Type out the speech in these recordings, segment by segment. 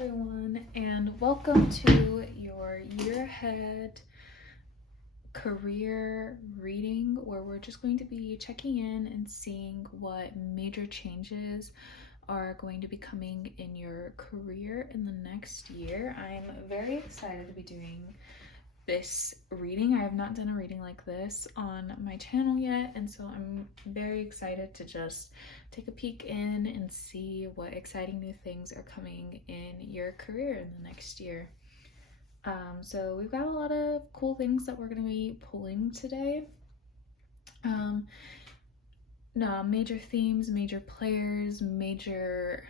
everyone, and welcome to your year ahead career reading, where we're just going to be checking in and seeing what major changes are going to be coming in your career in the next year. I'm very excited to be doing this reading. I have not done a reading like this on my channel yet, and so I'm very excited to just take a peek in and see what exciting new things are coming in your career in the next year. So we've got a lot of cool things that we're going to be pulling today. No, major themes, major players, major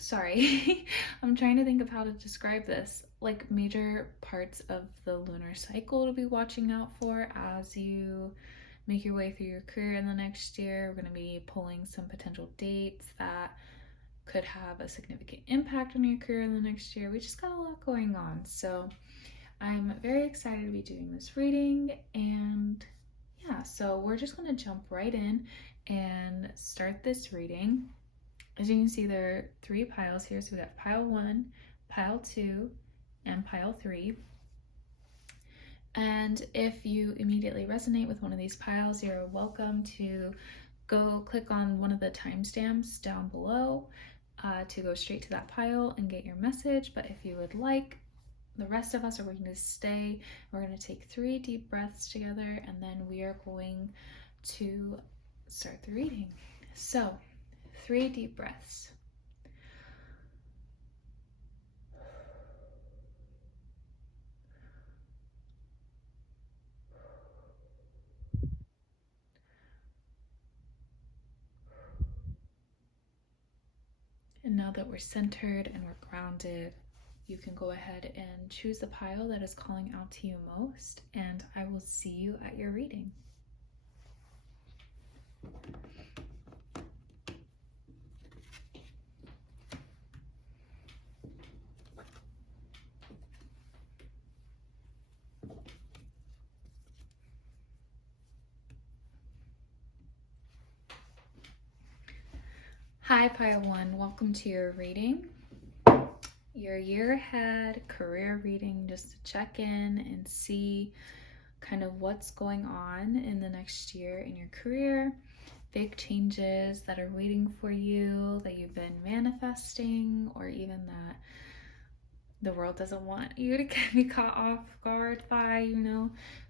sorry, I'm trying to think of how to describe this. Like major parts of the lunar cycle to be watching out for as you make your way through your career in the next year. We're going to be pulling some potential dates that could have a significant impact on your career in the next year. We just got a lot going on. So I'm very excited to be doing this reading, and yeah, so we're just going to jump right in and start this reading. As you can see, there are 3 piles here. So we got pile 1, pile 2, and pile 3. And if you immediately resonate with one of these piles, you're welcome to go click on one of the timestamps down below to go straight to that pile and get your message. But if you would like, the rest of us are going to stay. We're going to take 3 deep breaths together, and then we are going to start the reading. So 3 deep breaths. And now that we're centered and we're grounded, you can go ahead and choose the pile that is calling out to you most, and I will see you at your reading. Hi, pile 1, welcome to your reading. Your year ahead career reading, just to check in and see kind of what's going on in the next year in your career, big changes that are waiting for you that you've been manifesting, or even that the world doesn't want you to be caught off guard by,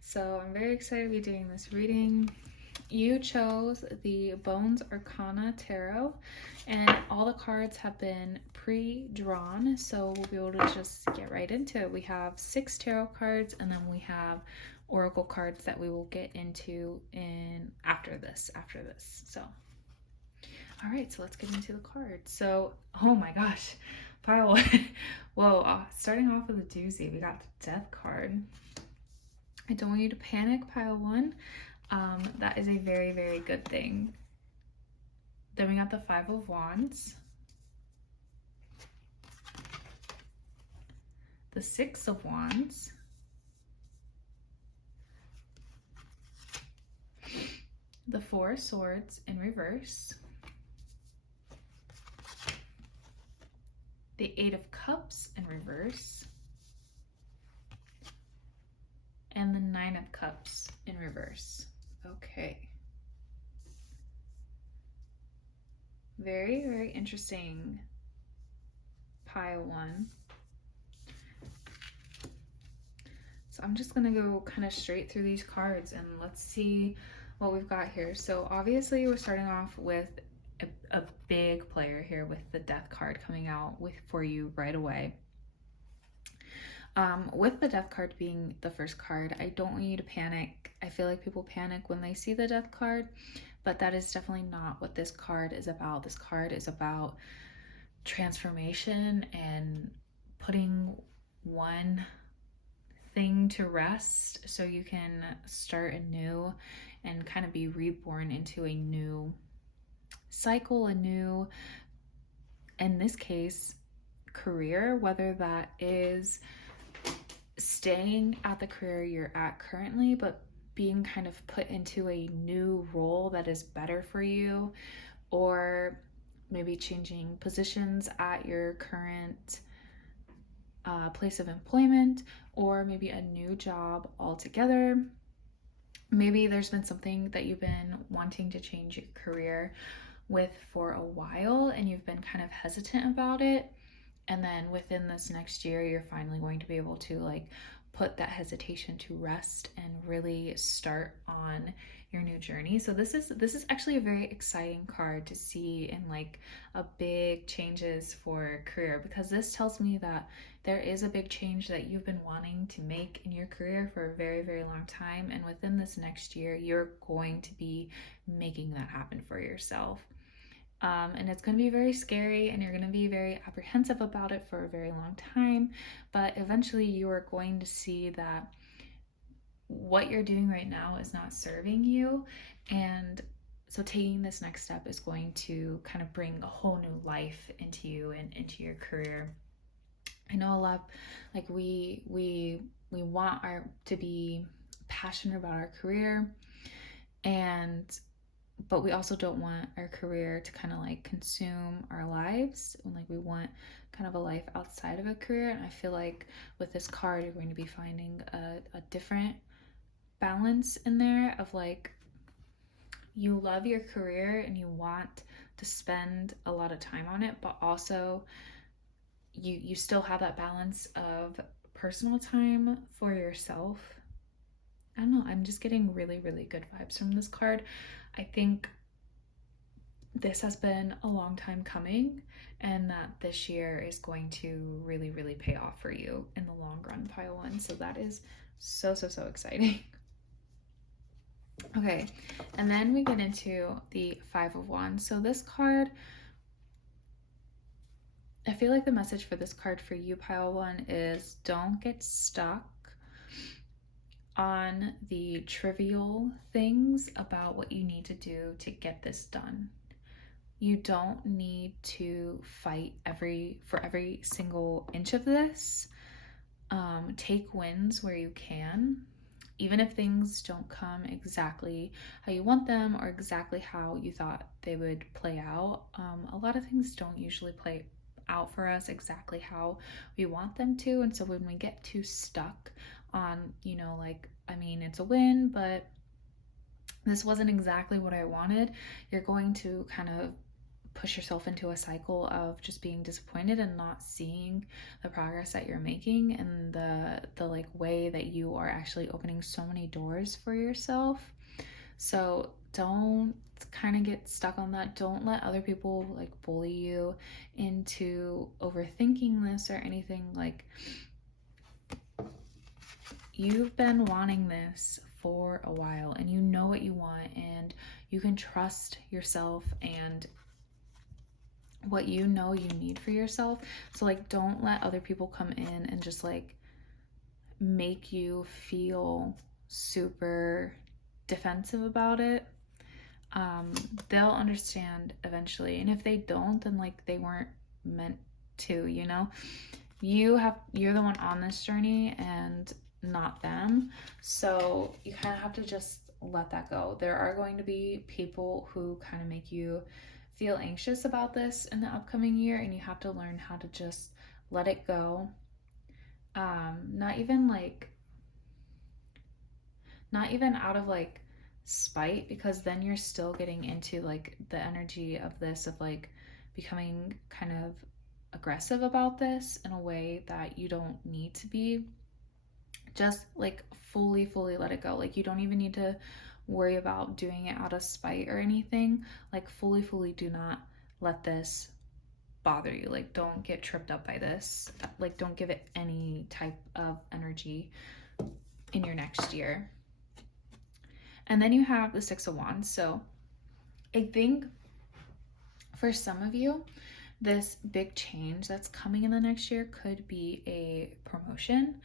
So I'm very excited to be doing this reading. You chose the Bones Arcana Tarot, and all the cards have been pre-drawn, so we'll be able to just get right into it. We have 6 tarot cards, and then we have oracle cards that we will get into after this. So all right, so let's get into the cards. So, oh my gosh, pile 1. Whoa, starting off with a doozy, we got the Death card. I don't want you to panic, pile 1. That is a very, very good thing. Then we got the 5 of Wands, the 6 of Wands, the 4 of Swords in reverse, the 8 of Cups in reverse, and the 9 of Cups in reverse. Okay. Very, very interesting, pile 1. So I'm just gonna go kind of straight through these cards and let's see what we've got here. So obviously we're starting off with a big player here with the Death card coming out for you right away. With the Death card being the first card, I don't want you to panic. I feel like people panic when they see the Death card, but that is definitely not what this card is about. This card is about transformation and putting one thing to rest so you can start anew and kind of be reborn into a new cycle, a new, in this case, career, whether that is staying at the career you're at currently, but being kind of put into a new role that is better for you, or maybe changing positions at your current place of employment, or maybe a new job altogether. Maybe there's been something that you've been wanting to change your career with for a while and you've been kind of hesitant about it. And then within this next year, you're finally going to be able to like put that hesitation to rest and really start on your new journey. So this is actually a very exciting card to see in like a big changes for career, because this tells me that there is a big change that you've been wanting to make in your career for a very, very long time. And within this next year, you're going to be making that happen for yourself. And it's going to be very scary and you're going to be very apprehensive about it for a very long time. But eventually you are going to see that what you're doing right now is not serving you. And so taking this next step is going to kind of bring a whole new life into you and into your career. I know a lot, like we want to be passionate about our career, but we also don't want our career to kind of like consume our lives. And like we want kind of a life outside of a career. And I feel like with this card, you're going to be finding a different balance in there of like, you love your career and you want to spend a lot of time on it, but also you still have that balance of personal time for yourself. I don't know, I'm just getting really, really good vibes from this card. I think this has been a long time coming, and that this year is going to really, really pay off for you in the long run, pile one. So that is so, so, so exciting. Okay, and then we get into the Five of Wands. So this card, I feel like the message for this card for you, pile one, is don't get stuck on the trivial things about what you need to do to get this done. You don't need to fight for every single inch of this. Take wins where you can, even if things don't come exactly how you want them or exactly how you thought they would play out. A lot of things don't usually play out for us exactly how we want them to. And so when we get too stuck on, like, I mean, it's a win, but this wasn't exactly what I wanted, you're going to kind of push yourself into a cycle of just being disappointed and not seeing the progress that you're making and the like way that you are actually opening so many doors for yourself. So don't kind of get stuck on that. Don't let other people like bully you into overthinking this or anything. Like, you've been wanting this for a while and you know what you want, and you can trust yourself and what you know you need for yourself. So like, don't let other people come in and just like make you feel super defensive about it. They'll understand eventually, and if they don't, then like they weren't meant to, you're the one on this journey and not them. So you kind of have to just let that go. There are going to be people who kind of make you feel anxious about this in the upcoming year, and you have to learn how to just let it go. Not even out of like spite, because then you're still getting into like the energy of this, of like becoming kind of aggressive about this in a way that you don't need to be. Just like fully let it go. Like, you don't even need to worry about doing it out of spite or anything. Like, fully do not let this bother you. Like, don't get tripped up by this. Like, don't give it any type of energy in your next year. And then you have the Six of Wands. So I think for some of you, this big change that's coming in the next year could be a promotion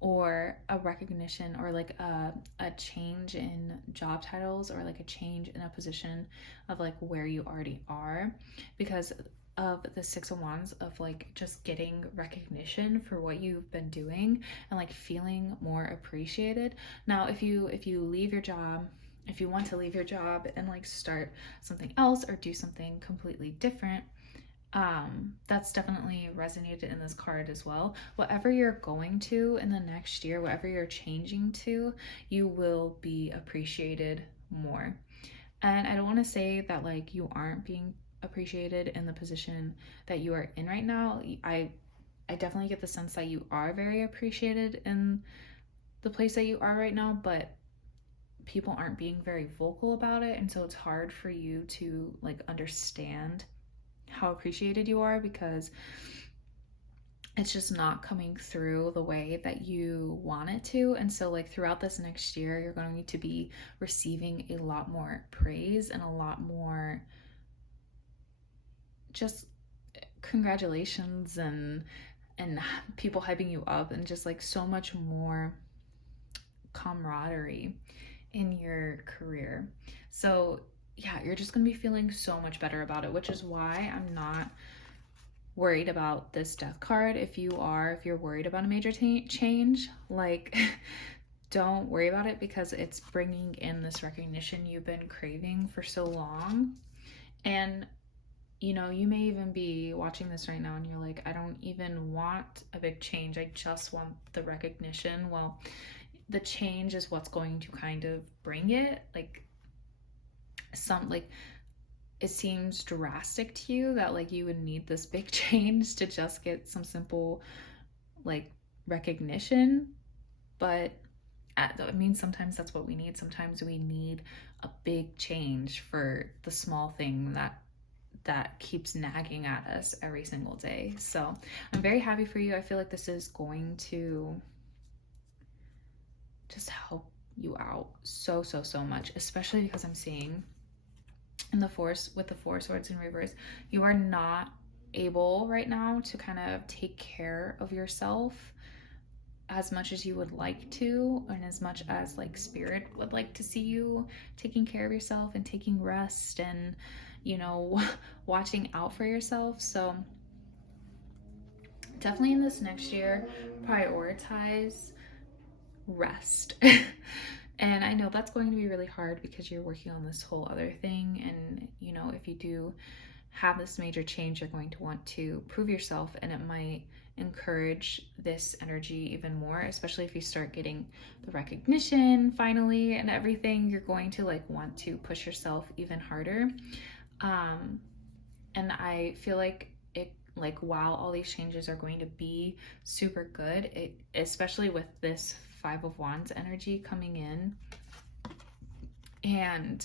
or a recognition, or like a change in job titles, or like a change in a position of like where you already are, because of the Six of Wands, of like just getting recognition for what you've been doing and like feeling more appreciated. Now if you leave your job if you want to leave your job and like start something else or do something completely different, that's definitely resonated in this card as well. Whatever you're going to in the next year, whatever you're changing to, you will be appreciated more. And I don't want to say that like you aren't being appreciated in the position that you are in right now. I definitely get the sense that you are very appreciated in the place that you are right now, but people aren't being very vocal about it, and so it's hard for you to like understand how appreciated you are because it's just not coming through the way that you want it to. And so like throughout this next year, you're going to be receiving a lot more praise and a lot more just congratulations and people hyping you up, and just like so much more camaraderie in your career. So yeah, you're just going to be feeling so much better about it, which is why I'm not worried about this death card. If you're worried about a major change, like don't worry about it, because it's bringing in this recognition you've been craving for so long. And you know, you may even be watching this right now and you're like, I don't even want a big change, I just want the recognition. Well, the change is what's going to kind of bring it. Like it seems drastic to you that like you would need this big change to just get some simple like recognition, but I mean, sometimes that's what we need. Sometimes we need a big change for the small thing that keeps nagging at us every single day. So I'm very happy for you. I feel like this is going to just help you out so much, especially because I'm seeing in the Force, with the Four Swords in reverse, you are not able right now to kind of take care of yourself as much as you would like to, and as much as like spirit would like to see you taking care of yourself and taking rest and, you know, watching out for yourself. So definitely in this next year, prioritize rest. And I know that's going to be really hard because you're working on this whole other thing, and you know, if you do have this major change, you're going to want to prove yourself, and it might encourage this energy even more, especially if you start getting the recognition finally and everything. You're going to like want to push yourself even harder. And I feel like it, like while all these changes are going to be super good, it, especially with this Five of Wands energy coming in and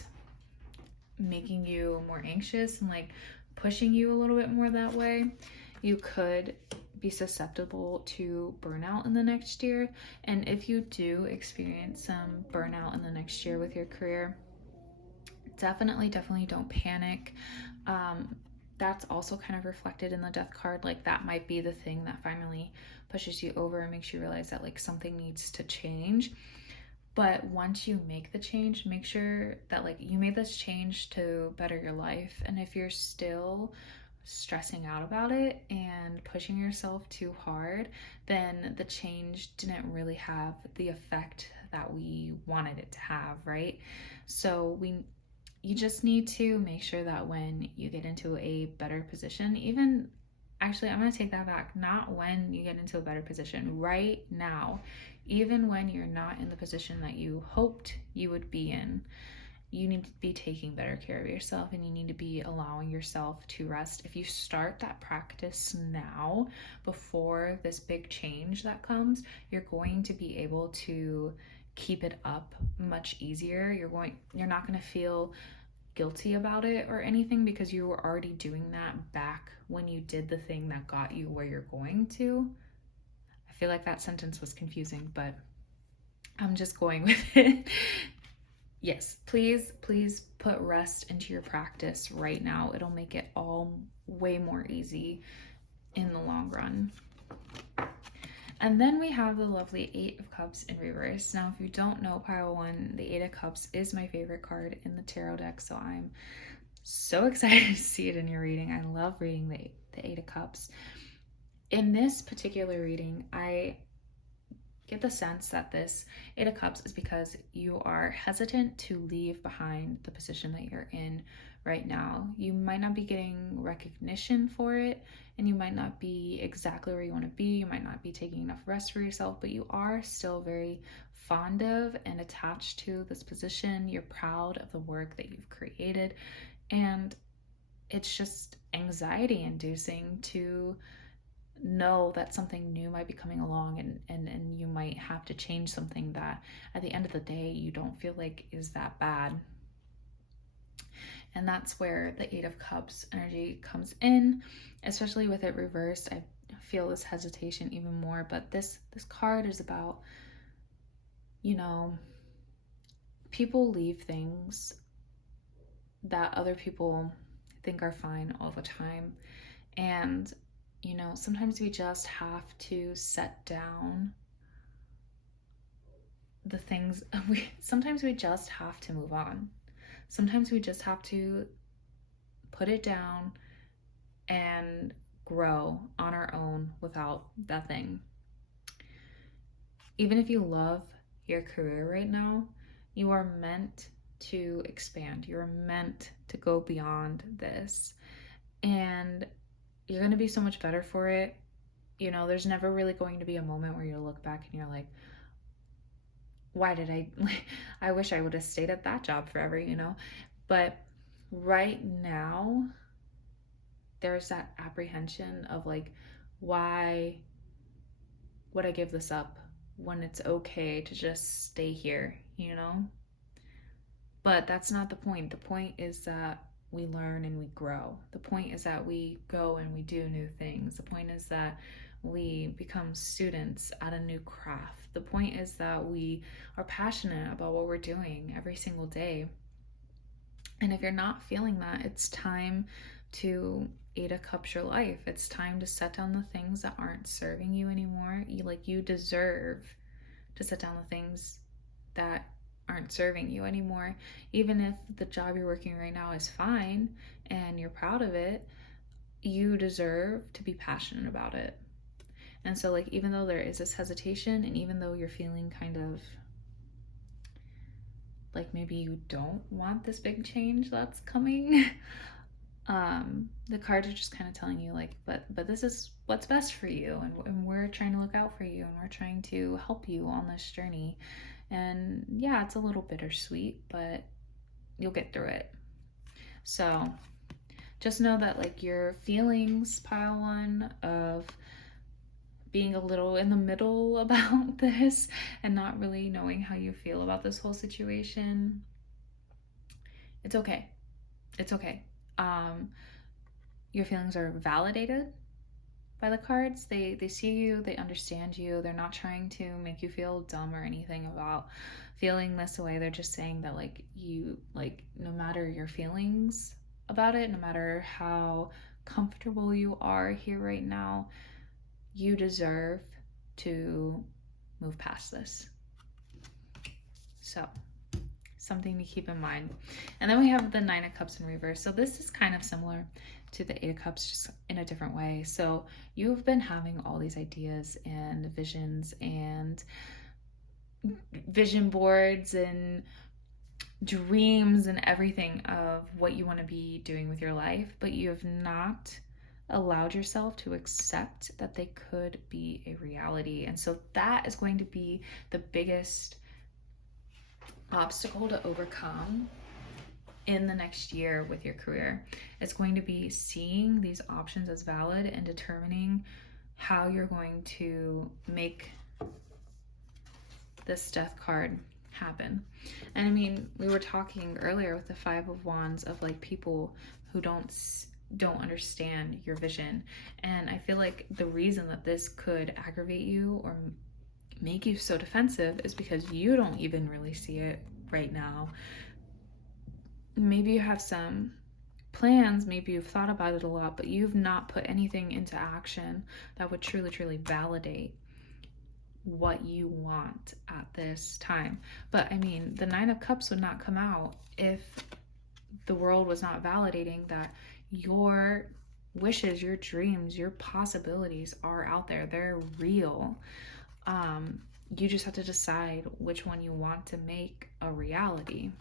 making you more anxious and like pushing you a little bit more that way, you could be susceptible to burnout in the next year. And if you do experience some burnout in the next year with your career, definitely don't panic. That's also kind of reflected in the death card. Like that might be the thing that finally pushes you over and makes you realize that like something needs to change. But once you make the change, make sure that like you made this change to better your life. And if you're still stressing out about it and pushing yourself too hard, then the change didn't really have the effect that we wanted it to have, right? So you just need to make sure that when you get into a better position, even actually, I'm going to take that back. Not when you get into a better position, right now, even when you're not in the position that you hoped you would be in, you need to be taking better care of yourself, and you need to be allowing yourself to rest. If you start that practice now, before this big change that comes, you're going to be able to keep it up much easier. You're not going to feel guilty about it or anything, because you were already doing that back when you did the thing that got you where you're going to. I feel like that sentence was confusing, but I'm just going with it. Yes, please put rest into your practice right now. It'll make it all way more easy in the long run. And then we have the lovely Eight of Cups in reverse. Now, if you don't know, Pile 1, the Eight of Cups is my favorite card in the tarot deck, so I'm so excited to see it in your reading. I love reading the Eight of Cups. In this particular reading, I get the sense that this Eight of Cups is because you are hesitant to leave behind the position that you're in right now. You might not be getting recognition for it, and you might not be exactly where you want to be. You might not be taking enough rest for yourself, but you are still very fond of and attached to this position. You're proud of the work that you've created, and it's just anxiety inducing to know that something new might be coming along, and you might have to change something that at the end of the day you don't feel like is that bad. And that's where the Eight of Cups energy comes in, especially with it reversed. I feel this hesitation even more, but this card is about, you know, people leave things that other people think are fine all the time. And, you know, sometimes we just have to set down the things. Sometimes we just have to move on. Sometimes we just have to put it down and grow on our own without that thing. Even if you love your career right now, you are meant to expand. You're meant to go beyond this. And you're going to be so much better for it. You know, there's never really going to be a moment where you look back and you're like, why did I wish I would have stayed at that job forever, you know? But right now, there's that apprehension of like, why would I give this up when it's okay to just stay here, you know? But that's not the point. The point is that we learn and we grow. The point is that we go and we do new things. The point is that we become students at a new craft. The point is that we are passionate about what we're doing every single day. And if you're not feeling that, it's time to Eight of Cups your life. It's time to set down the things that aren't serving you anymore. You deserve to set down the things that aren't serving you anymore. Even if the job you're working right now is fine and you're proud of it, you deserve to be passionate about it. And so like, even though there is this hesitation, and even though you're feeling kind of like maybe you don't want this big change that's coming, the cards are just kind of telling you like, but this is what's best for you, and we're trying to look out for you, and we're trying to help you on this journey. And yeah, it's a little bittersweet, but you'll get through it. So just know that like your feelings, pile one, of being a little in the middle about this and not really knowing how you feel about this whole situation, it's okay. It's okay. Your feelings are validated by the cards. They see you, they understand you. They're not trying to make you feel dumb or anything about feeling this way. They're just saying that like, you, like, no matter your feelings about it, no matter how comfortable you are here right now, you deserve to move past this. So something to keep in mind. And then we have the Nine of Cups in reverse. So this is kind of similar to the Eight of Cups, just in a different way. So you've been having all these ideas and visions and vision boards and dreams and everything of what you want to be doing with your life, but you have not allowed yourself to accept that they could be a reality. And so that is going to be the biggest obstacle to overcome in the next year with your career. It's going to be seeing these options as valid and determining how you're going to make this Death card happen. And I mean, we were talking earlier with the Five of Wands of like people who don't understand your vision. And I feel like the reason that this could aggravate you or make you so defensive is because you don't even really see it right now. Maybe you have some plans, maybe you've thought about it a lot, but you've not put anything into action that would truly validate what you want at this time. But I mean, the Nine of Cups would not come out if the world was not validating that your wishes, your dreams, your possibilities are out there. They're real. you just have to decide which one you want to make a reality.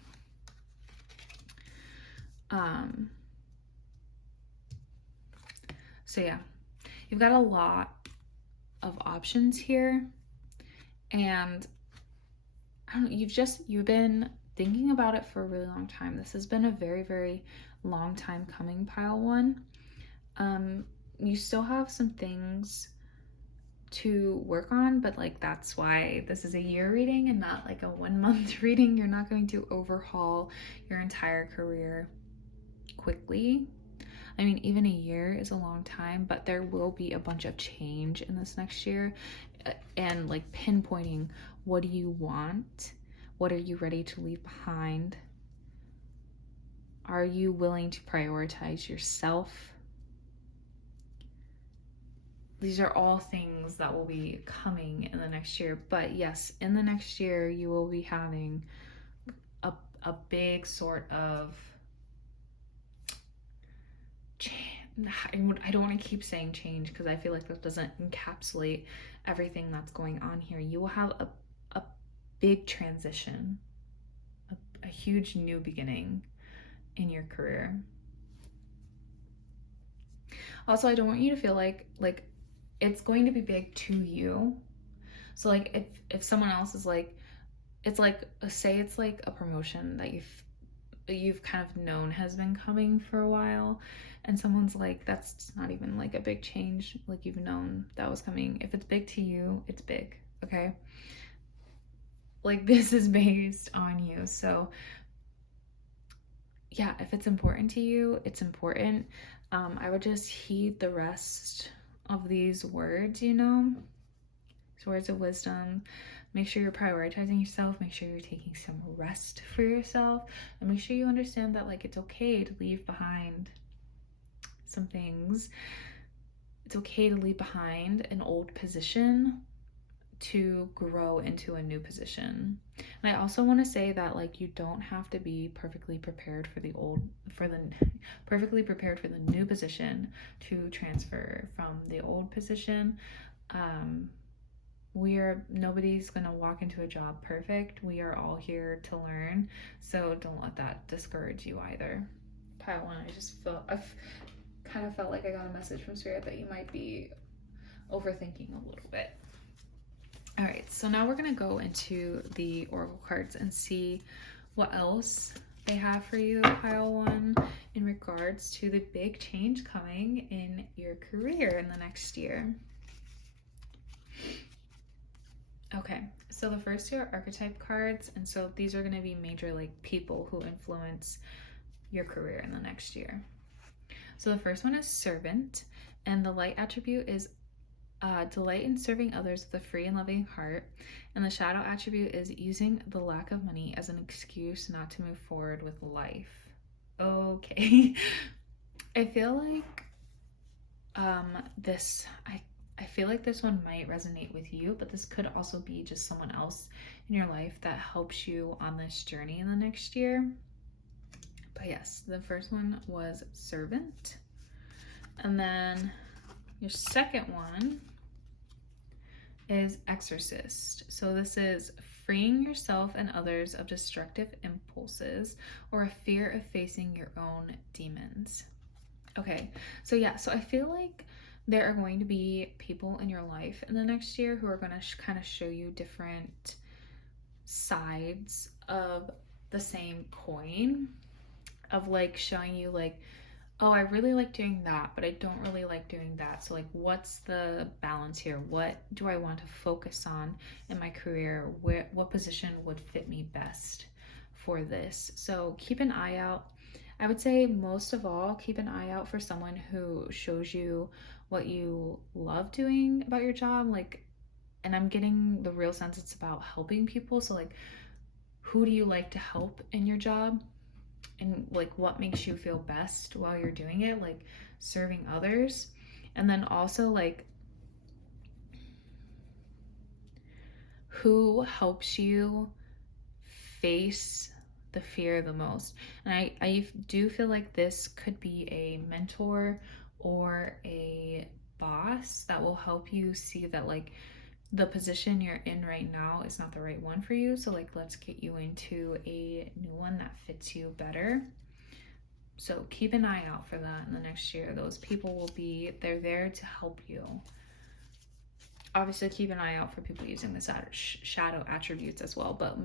So yeah, you've got a lot of options here, and I don't know, you've been thinking about it for a really long time. This has been a very, very long time coming, pile one. You still have some things to work on, but like that's why this is a year reading and not like a 1 month reading. You're not going to overhaul your entire career quickly. I mean, even a year is a long time, but there will be a bunch of change in this next year, and like pinpointing, what do you want? What are you ready to leave behind? Are you willing to prioritize yourself? These are all things that will be coming in the next year. But yes, in the next year, you will be having a big sort of change. I don't want to keep saying change because I feel like that doesn't encapsulate everything that's going on here. You will have a big transition, a huge new beginning in your career. Also, I don't want you to feel like it's going to be big to you. So like if someone else is like, it's like, say it's like a promotion that you've kind of known has been coming for a while, and someone's like, that's not even like a big change, like you've known that was coming. If it's big to you, it's big, okay? Like this is based on you. So yeah, if it's important to you, it's important. I would just heed the rest of these words, these words of wisdom. Make sure you're prioritizing yourself. Make sure you're taking some rest for yourself, and make sure you understand that like it's okay to leave behind some things. It's okay to leave behind an old position to grow into a new position. And I also want to say that like you don't have to be perfectly prepared for the new position to transfer from the old position. Nobody's gonna walk into a job perfect. We are all here to learn, so don't let that discourage you either. Pile one, I've kind of felt like I got a message from Spirit that you might be overthinking a little bit. All right, so now we're gonna go into the Oracle cards and see what else they have for you, pile one, in regards to the big change coming in your career in the next year. Okay, so the first two are archetype cards, and so these are going to be major like people who influence your career in the next year. So the first one is servant, and the light attribute is delight in serving others with a free and loving heart, and the shadow attribute is using the lack of money as an excuse not to move forward with life. Okay. I feel like I feel like this one might resonate with you, but this could also be just someone else in your life that helps you on this journey in the next year. But yes, the first one was servant. And then your second one is exorcist. So this is freeing yourself and others of destructive impulses or a fear of facing your own demons. Okay, so yeah, so I feel like there are going to be people in your life in the next year who are going to kind of show you different sides of the same coin, of like showing you like, oh, I really like doing that, but I don't really like doing that. So like, what's the balance here? What do I want to focus on in my career? What position would fit me best for this? So keep an eye out. I would say most of all, keep an eye out for someone who shows you what you love doing about your job. Like, and I'm getting the real sense it's about helping people. So like, who do you like to help in your job? And like, what makes you feel best while you're doing it? Like serving others. And then also like, who helps you face the fear the most. And I do feel like this could be a mentor or a boss that will help you see that like the position you're in right now is not the right one for you. So like, let's get you into a new one that fits you better. So keep an eye out for that in the next year. Those people will be, they're there to help you. Obviously keep an eye out for people using the shadow attributes as well. But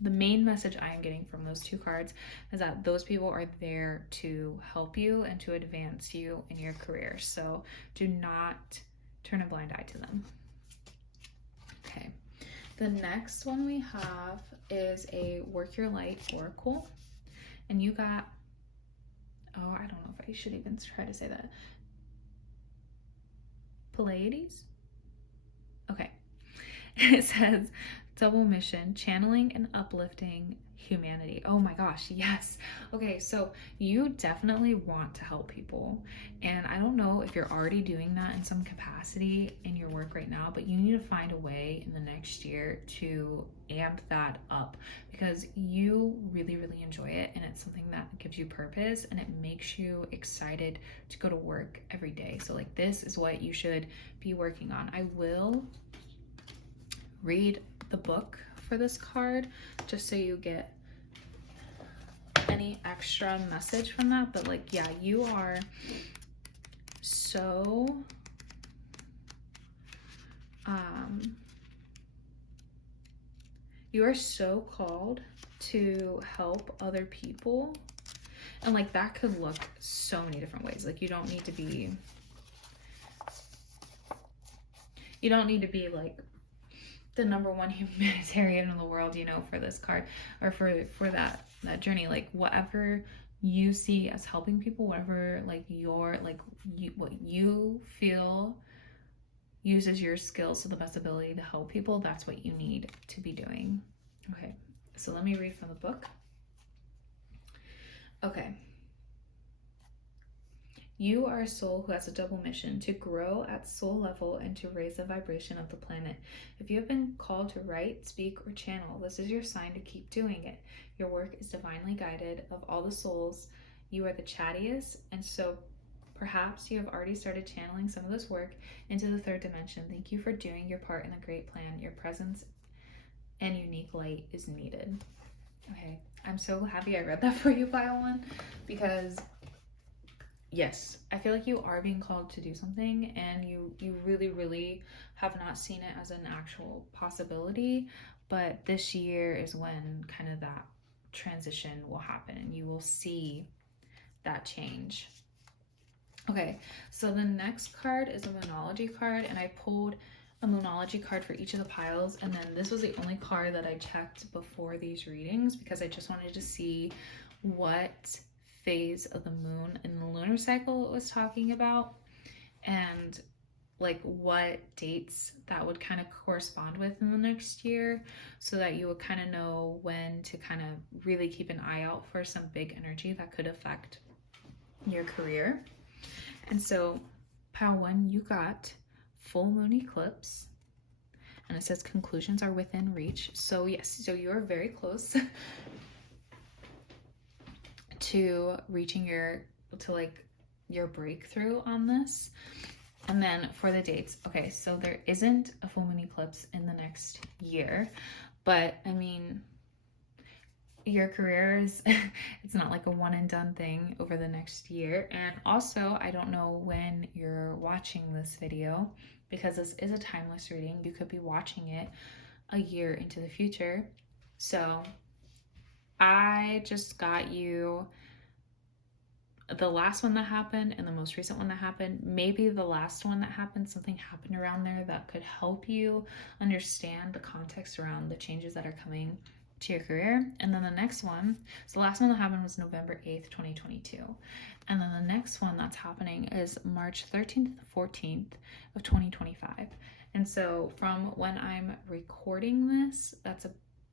the main message I am getting from those two cards is that those people are there to help you and to advance you in your career. So do not turn a blind eye to them. Okay, the next one we have is a Work Your Light Oracle. And you got, oh, I don't know if I should even try to say that. Pleiades? Okay. It says, double mission, channeling and uplifting humanity. Oh my gosh, yes. Okay, so you definitely want to help people. And I don't know if you're already doing that in some capacity in your work right now, but you need to find a way in the next year to amp that up, because you really, really enjoy it, and it's something that gives you purpose and it makes you excited to go to work every day. So like, this is what you should be working on. I will read the book for this card just so you get any extra message from that. But like, yeah, you are so called to help other people, and like, that could look so many different ways. Like, you don't need to be like the #1 humanitarian in the world, you know, for this card, or for that journey. Like, whatever you see as helping people, whatever like what you feel uses your skills to the best ability to help people, that's what you need to be doing. Okay, so let me read from the book. Okay. You are a soul who has a double mission: to grow at soul level and to raise the vibration of the planet. If you have been called to write, speak, or channel, this is your sign to keep doing it. Your work is divinely guided. Of all the souls, you are the chattiest, and so perhaps you have already started channeling some of this work into the third dimension. Thank you for doing your part in the great plan. Your presence and unique light is needed. Okay, I'm so happy I read that for you, Pile One, because yes, I feel like you are being called to do something, and you really, really have not seen it as an actual possibility, but this year is when kind of that transition will happen and you will see that change. Okay, so the next card is a Moonology card, and I pulled a Moonology card for each of the piles, and then this was the only card that I checked before these readings because I just wanted to see what phase of the moon in the lunar cycle it was talking about, and like what dates that would kind of correspond with in the next year, so that you would kind of know when to kind of really keep an eye out for some big energy that could affect your career. And so pile 1, you got full moon eclipse, and it says conclusions are within reach. So yes, so you're very close to reaching your breakthrough on this. And then for the dates, okay, so there isn't a full moon eclipse in the next year, but I mean, your career is it's not like a one and done thing over the next year. And also, I don't know when you're watching this video, because this is a timeless reading. You could be watching it a year into the future. So I just got you the last one that happened and the most recent one that happened. Maybe the last one that happened, something happened around there that could help you understand the context around the changes that are coming to your career. And then the next one, so the last one that happened was November 8th, 2022. And then the next one that's happening is March 13th to the 14th of 2025. And so from when I'm recording this, that's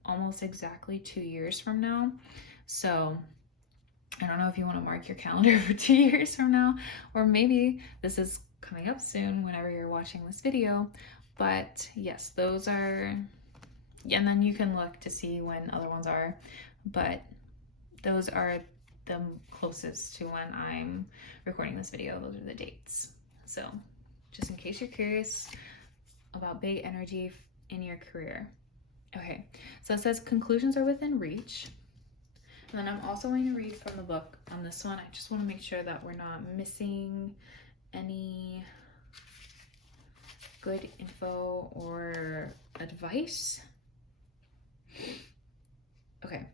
almost exactly 2 years from now. So I don't know if you want to mark your calendar for 2 years from now, or maybe this is coming up soon whenever you're watching this video. But yes, those are, and then you can look to see when other ones are, but those are the closest to when I'm recording this video. Those are the dates. So just in case you're curious about big energy in your career. Okay, so it says conclusions are within reach. And then I'm also going to read from the book on this one. I just want to make sure that we're not missing any good info or advice. Okay.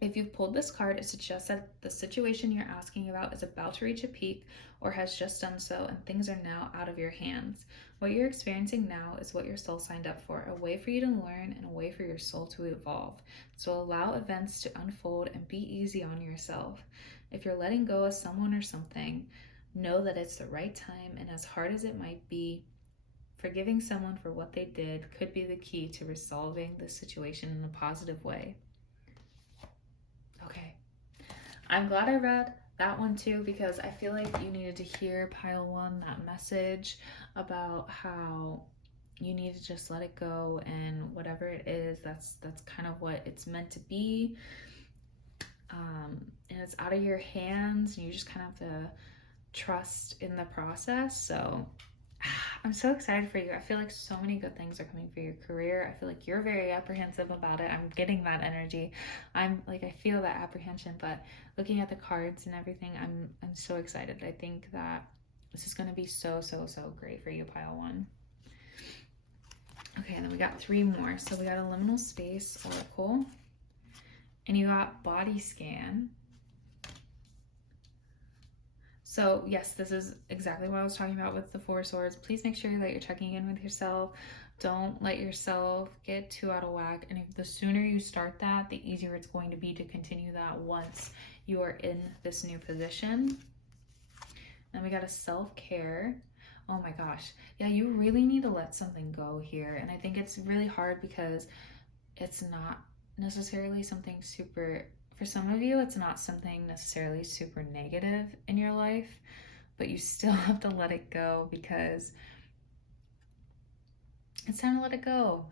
If you've pulled this card, it suggests that the situation you're asking about is about to reach a peak or has just done so, and things are now out of your hands. What you're experiencing now is what your soul signed up for, a way for you to learn and a way for your soul to evolve. So allow events to unfold and be easy on yourself. If you're letting go of someone or something, know that it's the right time, and as hard as it might be, forgiving someone for what they did could be the key to resolving the situation in a positive way. Okay, I'm glad I read that one too, because I feel like you needed to hear, pile one, that message about how you need to just let it go, and whatever it is, that's kind of what it's meant to be. And it's out of your hands, and you just kind of have to trust in the process. So I'm so excited for you. I feel like so many good things are coming for your career. I feel like you're very apprehensive about it. I'm getting that energy. I feel that apprehension, but looking at the cards and everything, I'm so excited. I think that this is going to be so great for you, pile one. Okay, and then we got 3 more. So we got a liminal space oracle, and you got body scan. So yes, this is exactly what I was talking about with the 4 swords. Please make sure that you're checking in with yourself. Don't let yourself get too out of whack. And the sooner you start that, the easier it's going to be to continue that once you are in this new position. Then we got a self-care. Oh my gosh. Yeah, you really need to let something go here. And I think it's really hard because it's not necessarily something super... For some of you, it's not something necessarily super negative in your life, but you still have to let it go because it's time to let it go.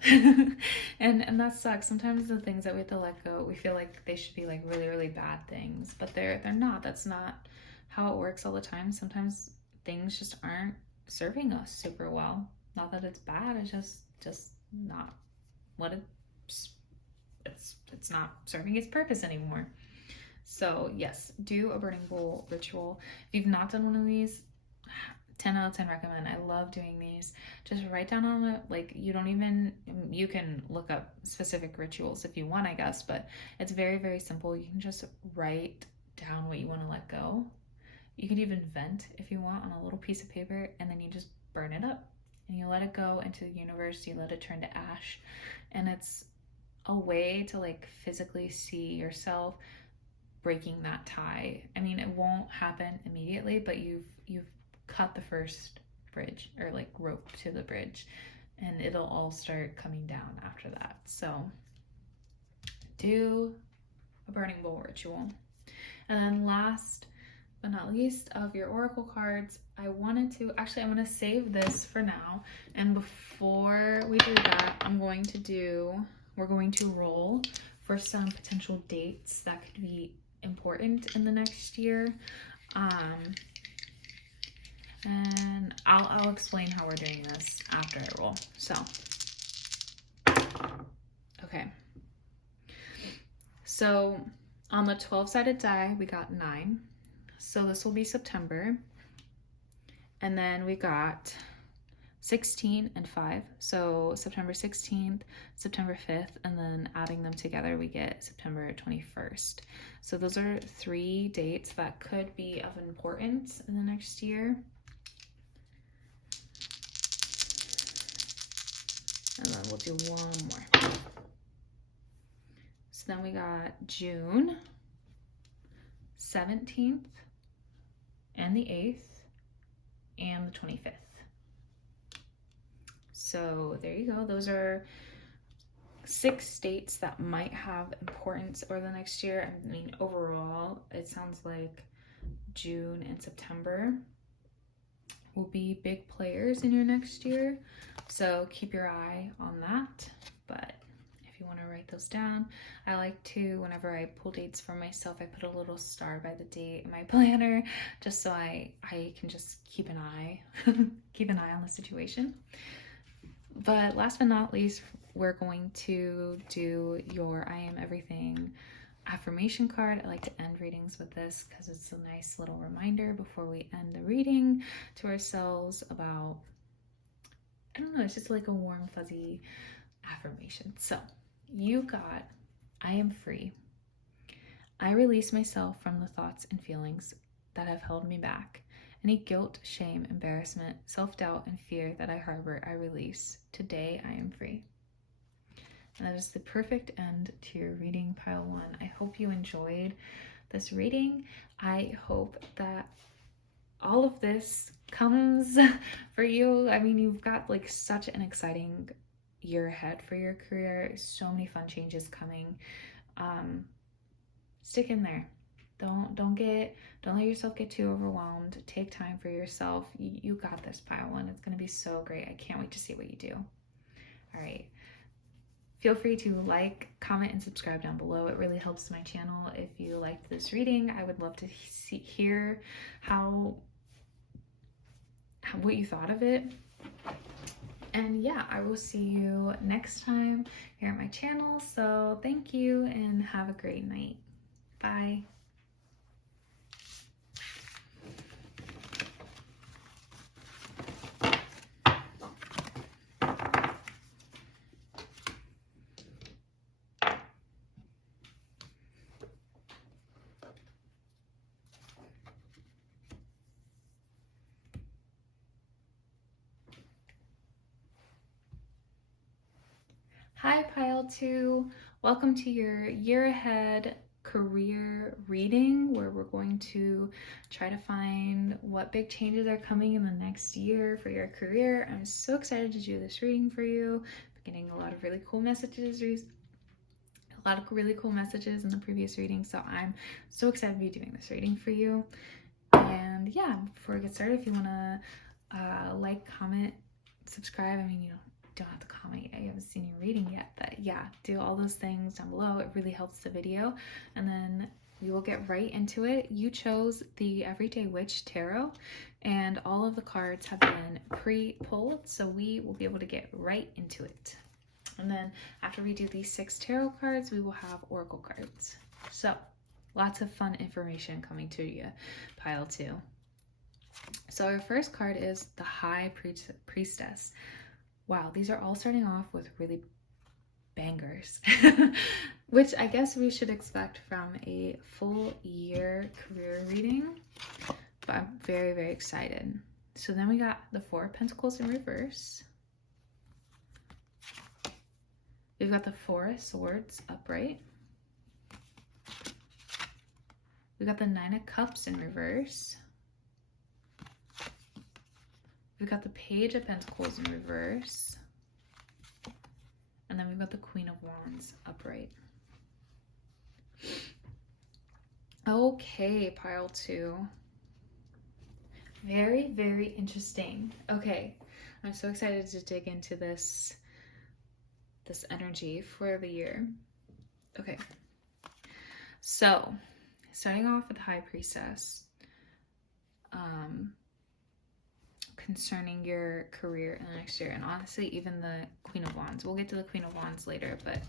and that sucks. Sometimes the things that we have to let go, we feel like they should be like really bad things, but they're not. That's not how it works all the time. Sometimes things just aren't serving us super well. Not that it's bad, it's just not what it's not serving its purpose anymore. So yes, do a burning bowl ritual. If you've not done one of these, 10 out of 10 recommend. I love doing these. Just write down on it, like you can look up specific rituals if you want, I guess, but it's very simple. You can just write down what you want to let go. You could even vent if you want on a little piece of paper, and then you just burn it up and you let it go into the universe. You let it turn to ash, and it's a way to like physically see yourself breaking that tie. I mean, it won't happen immediately, but you've cut the first bridge, or like rope to the bridge, and it'll all start coming down after that. So do a burning bowl ritual. And then last but not least of your oracle cards, I'm going to save this for now, and before we do that, we're going to roll for some potential dates that could be important in the next year. And I'll explain how we're doing this after I roll. So, okay. So on the 12-sided die, we got 9. So this will be September. And then we got 16 and 5. So September 16th, September 5th, and then adding them together, we get September 21st. So those are 3 dates that could be of importance in the next year. And then we'll do one more. So then we got June 17th and the 8th and the 25th. So there you go. Those are 6 dates that might have importance over the next year. I mean, overall, it sounds like June and September will be big players in your next year. So keep your eye on that. But if you want to write those down, I like to, whenever I pull dates for myself, I put a little star by the date in my planner, just so I can just keep an eye on the situation. But last but not least, we're going to do your I Am Everything affirmation card. I like to end readings with this because it's a nice little reminder before we end the reading to ourselves about, I don't know, it's just like a warm, fuzzy affirmation. So you got, I am free. I release myself from the thoughts and feelings that have held me back. Any guilt, shame, embarrassment, self-doubt, and fear that I harbor, I release. Today, I am free. And that is the perfect end to your reading, pile one. I hope you enjoyed this reading. I hope that all of this comes for you. I mean, you've got like such an exciting year ahead for your career. So many fun changes coming. Stick in there. Don't let yourself get too overwhelmed. Take time for yourself. You got this, pile one. It's going to be so great. I can't wait to see what you do. All right. Feel free to like, comment, and subscribe down below. It really helps my channel. If you liked this reading, I would love to hear what you thought of it. And yeah, I will see you next time here at my channel. So thank you and have a great night. Bye. Hi, pile two. Welcome to your year ahead career reading, where we're going to try to find what big changes are coming in the next year for your career. I'm so excited to do this reading for you. I'm getting a lot of really cool messages in the previous reading, so I'm so excited to be doing this reading for you. And yeah, before we get started, if you want to like, comment, subscribe, I mean, you don't have to comment yet, you haven't seen your reading yet, but yeah, do all those things down below. It really helps the video. And then we will get right into it. You chose the Everyday Witch Tarot, and all of the cards have been pre-pulled, so we will be able to get right into it. And then after we do these 6 tarot cards, we will have oracle cards. So lots of fun information coming to you, pile two. So our first card is the High Priestess. Wow, these are all starting off with really bangers, which I guess we should expect from a full year career reading, but I'm very, very excited. So then we got the Four of Pentacles in reverse. We've got the Four of Swords upright. We've got the Nine of Cups in reverse. We've got the Page of Pentacles in reverse. And then we've got the Queen of Wands upright. Okay, pile two. Very, very interesting. Okay, I'm so excited to dig into this energy for the year. Okay, so starting off with High Priestess, concerning your career in the next year, and honestly even the Queen of Wands. We'll get to the Queen of Wands later, but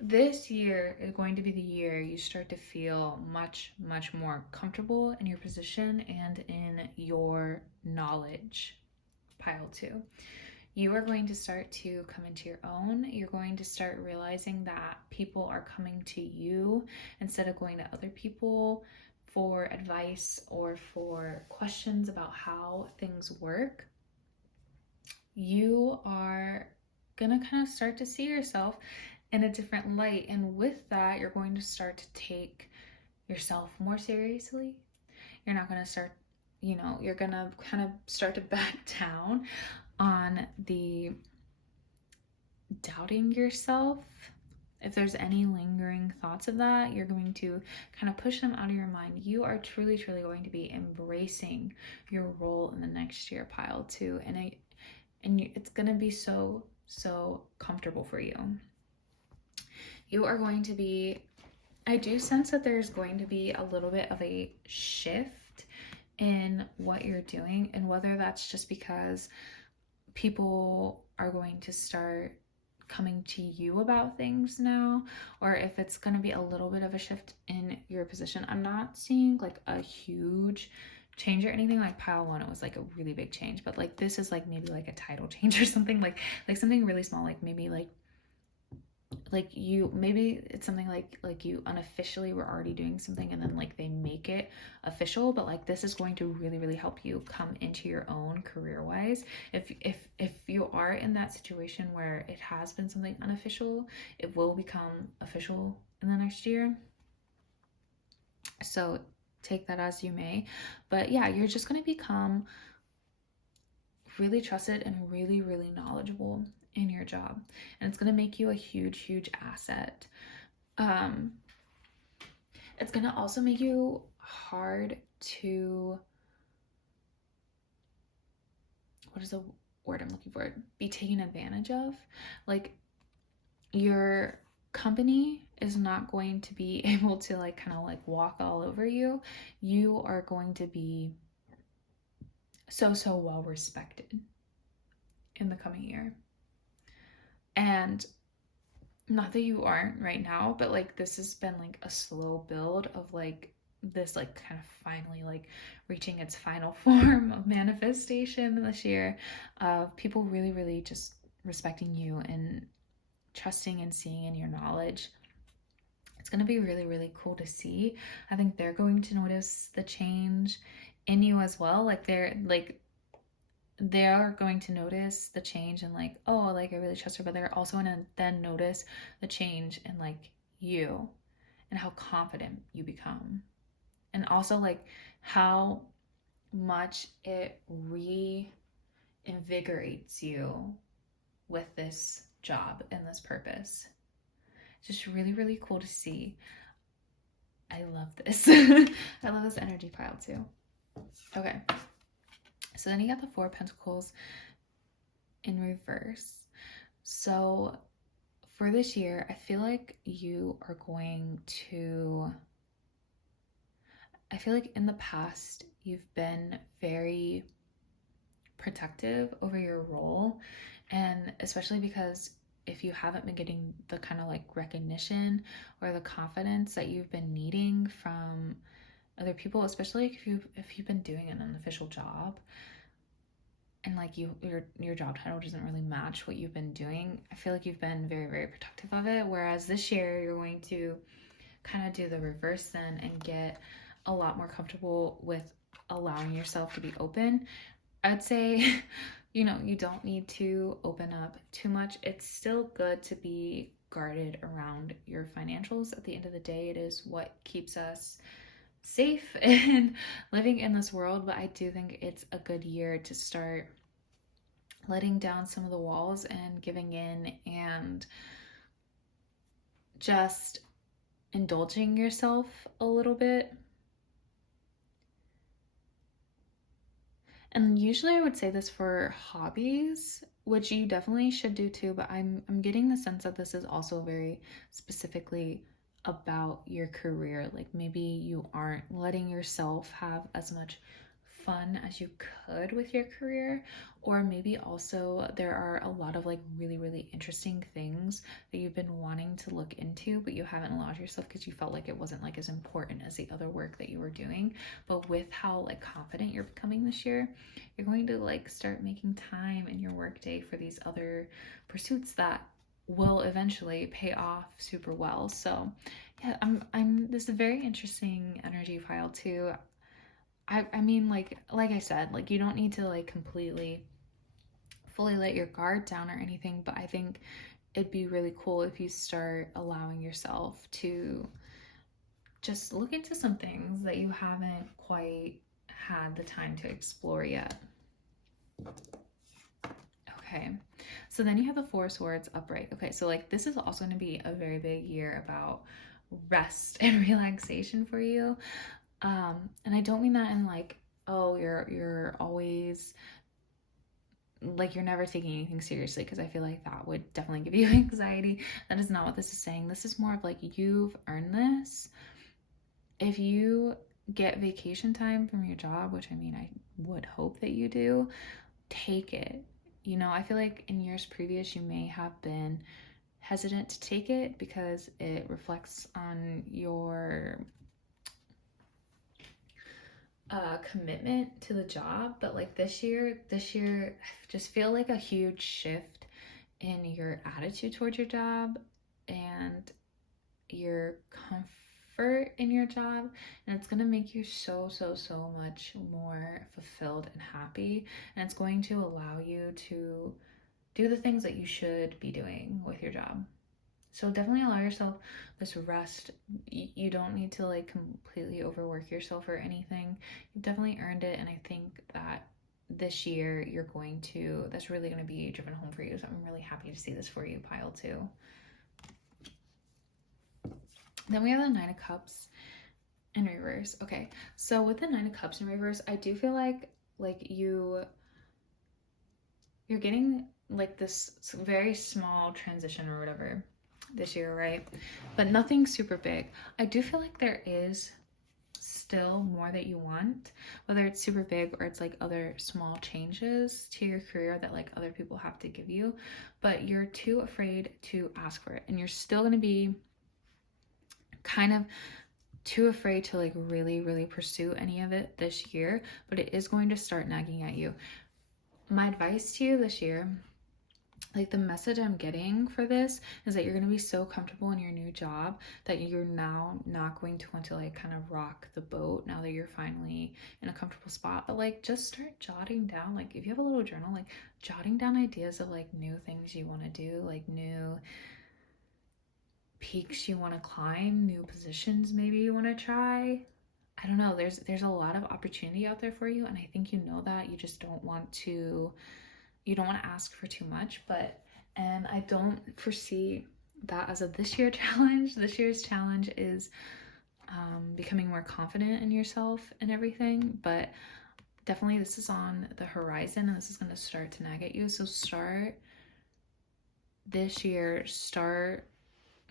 this year is going to be the year you start to feel much, much more comfortable in your position and in your knowledge, pile two. You are going to start to come into your own. You're going to start realizing that people are coming to you instead of going to other people for advice or for questions about how things work. You are gonna kind of start to see yourself in a different light, and with that, you're going to start to take yourself more seriously. You're not gonna start, you're gonna kind of start to back down on the doubting yourself. If there's any lingering thoughts of that, you're going to kind of push them out of your mind. You are truly, truly going to be embracing your role in the next year, pile two. And it's going to be so, so comfortable for you. You are going to be, I do sense that there's going to be a little bit of a shift in what you're doing, and whether that's just because people are going to start coming to you about things now, or if it's going to be a little bit of a shift in your position. I'm not seeing like a huge change or anything. Like pile one, it was like a really big change, but like this is like maybe like a title change or something, like something really small, like maybe like you, maybe it's something like you unofficially were already doing something and then like they make it official, but like this is going to really help you come into your own career wise. If you are in that situation where it has been something unofficial, it will become official in the next year, so take that as you may. But yeah, you're just going to become really trusted and really knowledgeable in your job, and it's going to make you a huge asset. It's going to also make you hard to, what is the word I'm looking for, be taken advantage of. Like your company is not going to be able to like kind of like walk all over you. You are going to be so well respected in the coming year. And not that you aren't right now, but like this has been like a slow build of like this like kind of finally like reaching its final form of manifestation this year, of people really just respecting you and trusting and seeing in your knowledge. It's going to be really cool to see. I think they're going to notice the change in you as well. Like they are going to notice the change and like, oh, like I really trust her, but they're also going to then notice the change in like you and how confident you become, and also like how much it reinvigorates you with this job and this purpose. Just really cool to see. I love this. I love this energy pile too. Okay. So then you got the Four of Pentacles in reverse. So for this year, I feel like you are going to, I feel like in the past, you've been very protective over your role. And especially because if you haven't been getting the kind of like recognition or the confidence that you've been needing from other people, especially if you've been doing an unofficial job and like your job title doesn't really match what you've been doing, I feel like you've been very protective of it. Whereas this year you're going to kind of do the reverse then and get a lot more comfortable with allowing yourself to be open. I'd say, you know, you don't need to open up too much. It's still good to be guarded around your financials. At the end of the day, it is what keeps us safe and living in this world. But I do think it's a good year to start letting down some of the walls and giving in and just indulging yourself a little bit. And usually I would say this for hobbies, which you definitely should do too, but I'm getting the sense that this is also very specifically about your career. Like maybe you aren't letting yourself have as much fun as you could with your career, or maybe also there are a lot of like really interesting things that you've been wanting to look into, but you haven't allowed yourself because you felt like it wasn't like as important as the other work that you were doing. But with how like confident you're becoming this year, you're going to like start making time in your workday for these other pursuits that will eventually pay off super well. So yeah, I'm this is a very interesting energy file too. I mean, like I said, like you don't need to like completely fully let your guard down or anything, but I think it'd be really cool if you start allowing yourself to just look into some things that you haven't quite had the time to explore yet. Okay, so then you have the Four Swords upright. Okay, so like this is also going to be a very big year about rest and relaxation for you. And I don't mean that in like, oh, you're always like you're never taking anything seriously, because I feel like that would definitely give you anxiety. That is not what this is saying. This is more of like you've earned this. If you get vacation time from your job, which I mean, I would hope that you do, take it. You know, I feel like in years previous, you may have been hesitant to take it because it reflects on your commitment to the job. But like this year, I just feel like a huge shift in your attitude towards your job and your comfort in your job, and it's going to make you so much more fulfilled and happy, and it's going to allow you to do the things that you should be doing with your job. So definitely allow yourself this rest. You don't need to like completely overwork yourself or anything. You've definitely earned it, and I think that this year that's really going to be driven home for you. So I'm really happy to see this for you, pile 2. Then we have the 9 of Cups in reverse. Okay, so with the 9 of Cups in reverse, I do feel like you're getting like this very small transition or whatever this year, right? But nothing super big. I do feel like there is still more that you want, whether it's super big or it's like other small changes to your career that like other people have to give you, but you're too afraid to ask for it, and you're still going to be kind of too afraid to like really pursue any of it this year, but it is going to start nagging at you. My advice to you this year, like the message I'm getting for this, is that you're going to be so comfortable in your new job that you're now not going to want to like kind of rock the boat now that you're finally in a comfortable spot. But like just start jotting down, like if you have a little journal, like jotting down ideas of like new things you want to do, like new peaks you want to climb, new positions maybe you want to try. I don't know, there's a lot of opportunity out there for you, and I think you know that. You just don't want to ask for too much, and I don't foresee that as a this year challenge. This year's challenge is becoming more confident in yourself and everything, but definitely this is on the horizon, and this is going to start to nag at you. So start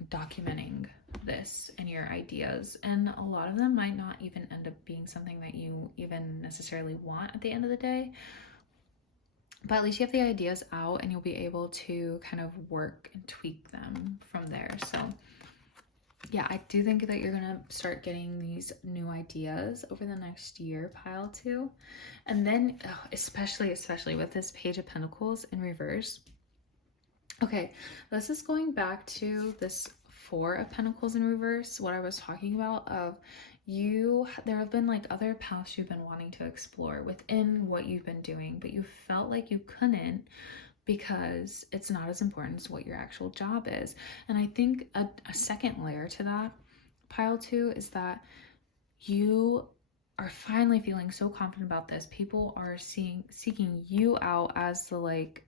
documenting this and your ideas, and a lot of them might not even end up being something that you even necessarily want at the end of the day, but at least you have the ideas out and you'll be able to kind of work and tweak them from there. So yeah, I do think that you're gonna start getting these new ideas over the next year, pile 2. And then especially with this Page of Pentacles in reverse. Okay, this is going back to this 4 of Pentacles in reverse, what I was talking about of there have been like other paths you've been wanting to explore within what you've been doing, but you felt like you couldn't because it's not as important as what your actual job is. And I think a second layer to that, pile 2, is that you are finally feeling so confident about this. People are seeking you out as the like,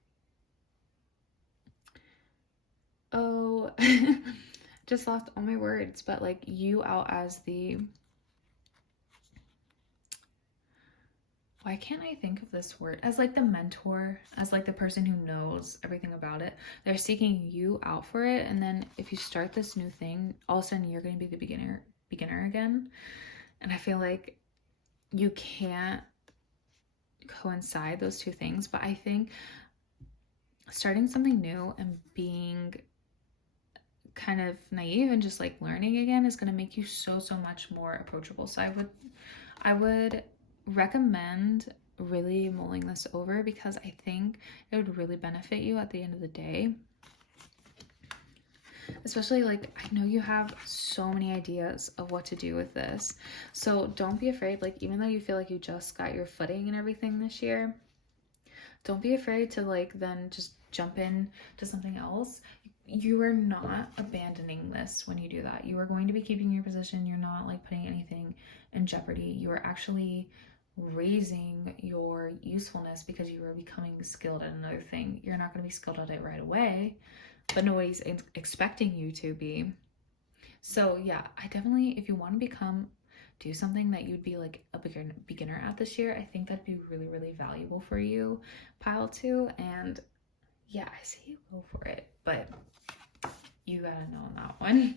oh, just lost all my words, but like you out as the, why can't I think of this word? As like the mentor, as like the person who knows everything about it. They're seeking you out for it. And then if you start this new thing, all of a sudden you're going to be the beginner again. And I feel like you can't coincide those two things. But I think starting something new and being kind of naive and just like learning again is going to make you so much more approachable. So I would recommend really mulling this over, because I think it would really benefit you at the end of the day. Especially like, I know you have so many ideas of what to do with this, so don't be afraid. Like, even though you feel like you just got your footing and everything this year, don't be afraid to like then just jump in to something else. You are not abandoning this when you do that. You are going to be keeping your position. You're not like putting anything in jeopardy. You are actually raising your usefulness because you are becoming skilled at another thing. You're not going to be skilled at it right away, but nobody's expecting you to be. So yeah, I definitely, if you want to do something that you'd be like a beginner at this year, I think that'd be really valuable for you, pile 2. And yeah, I say you go for it, but you gotta know on that one.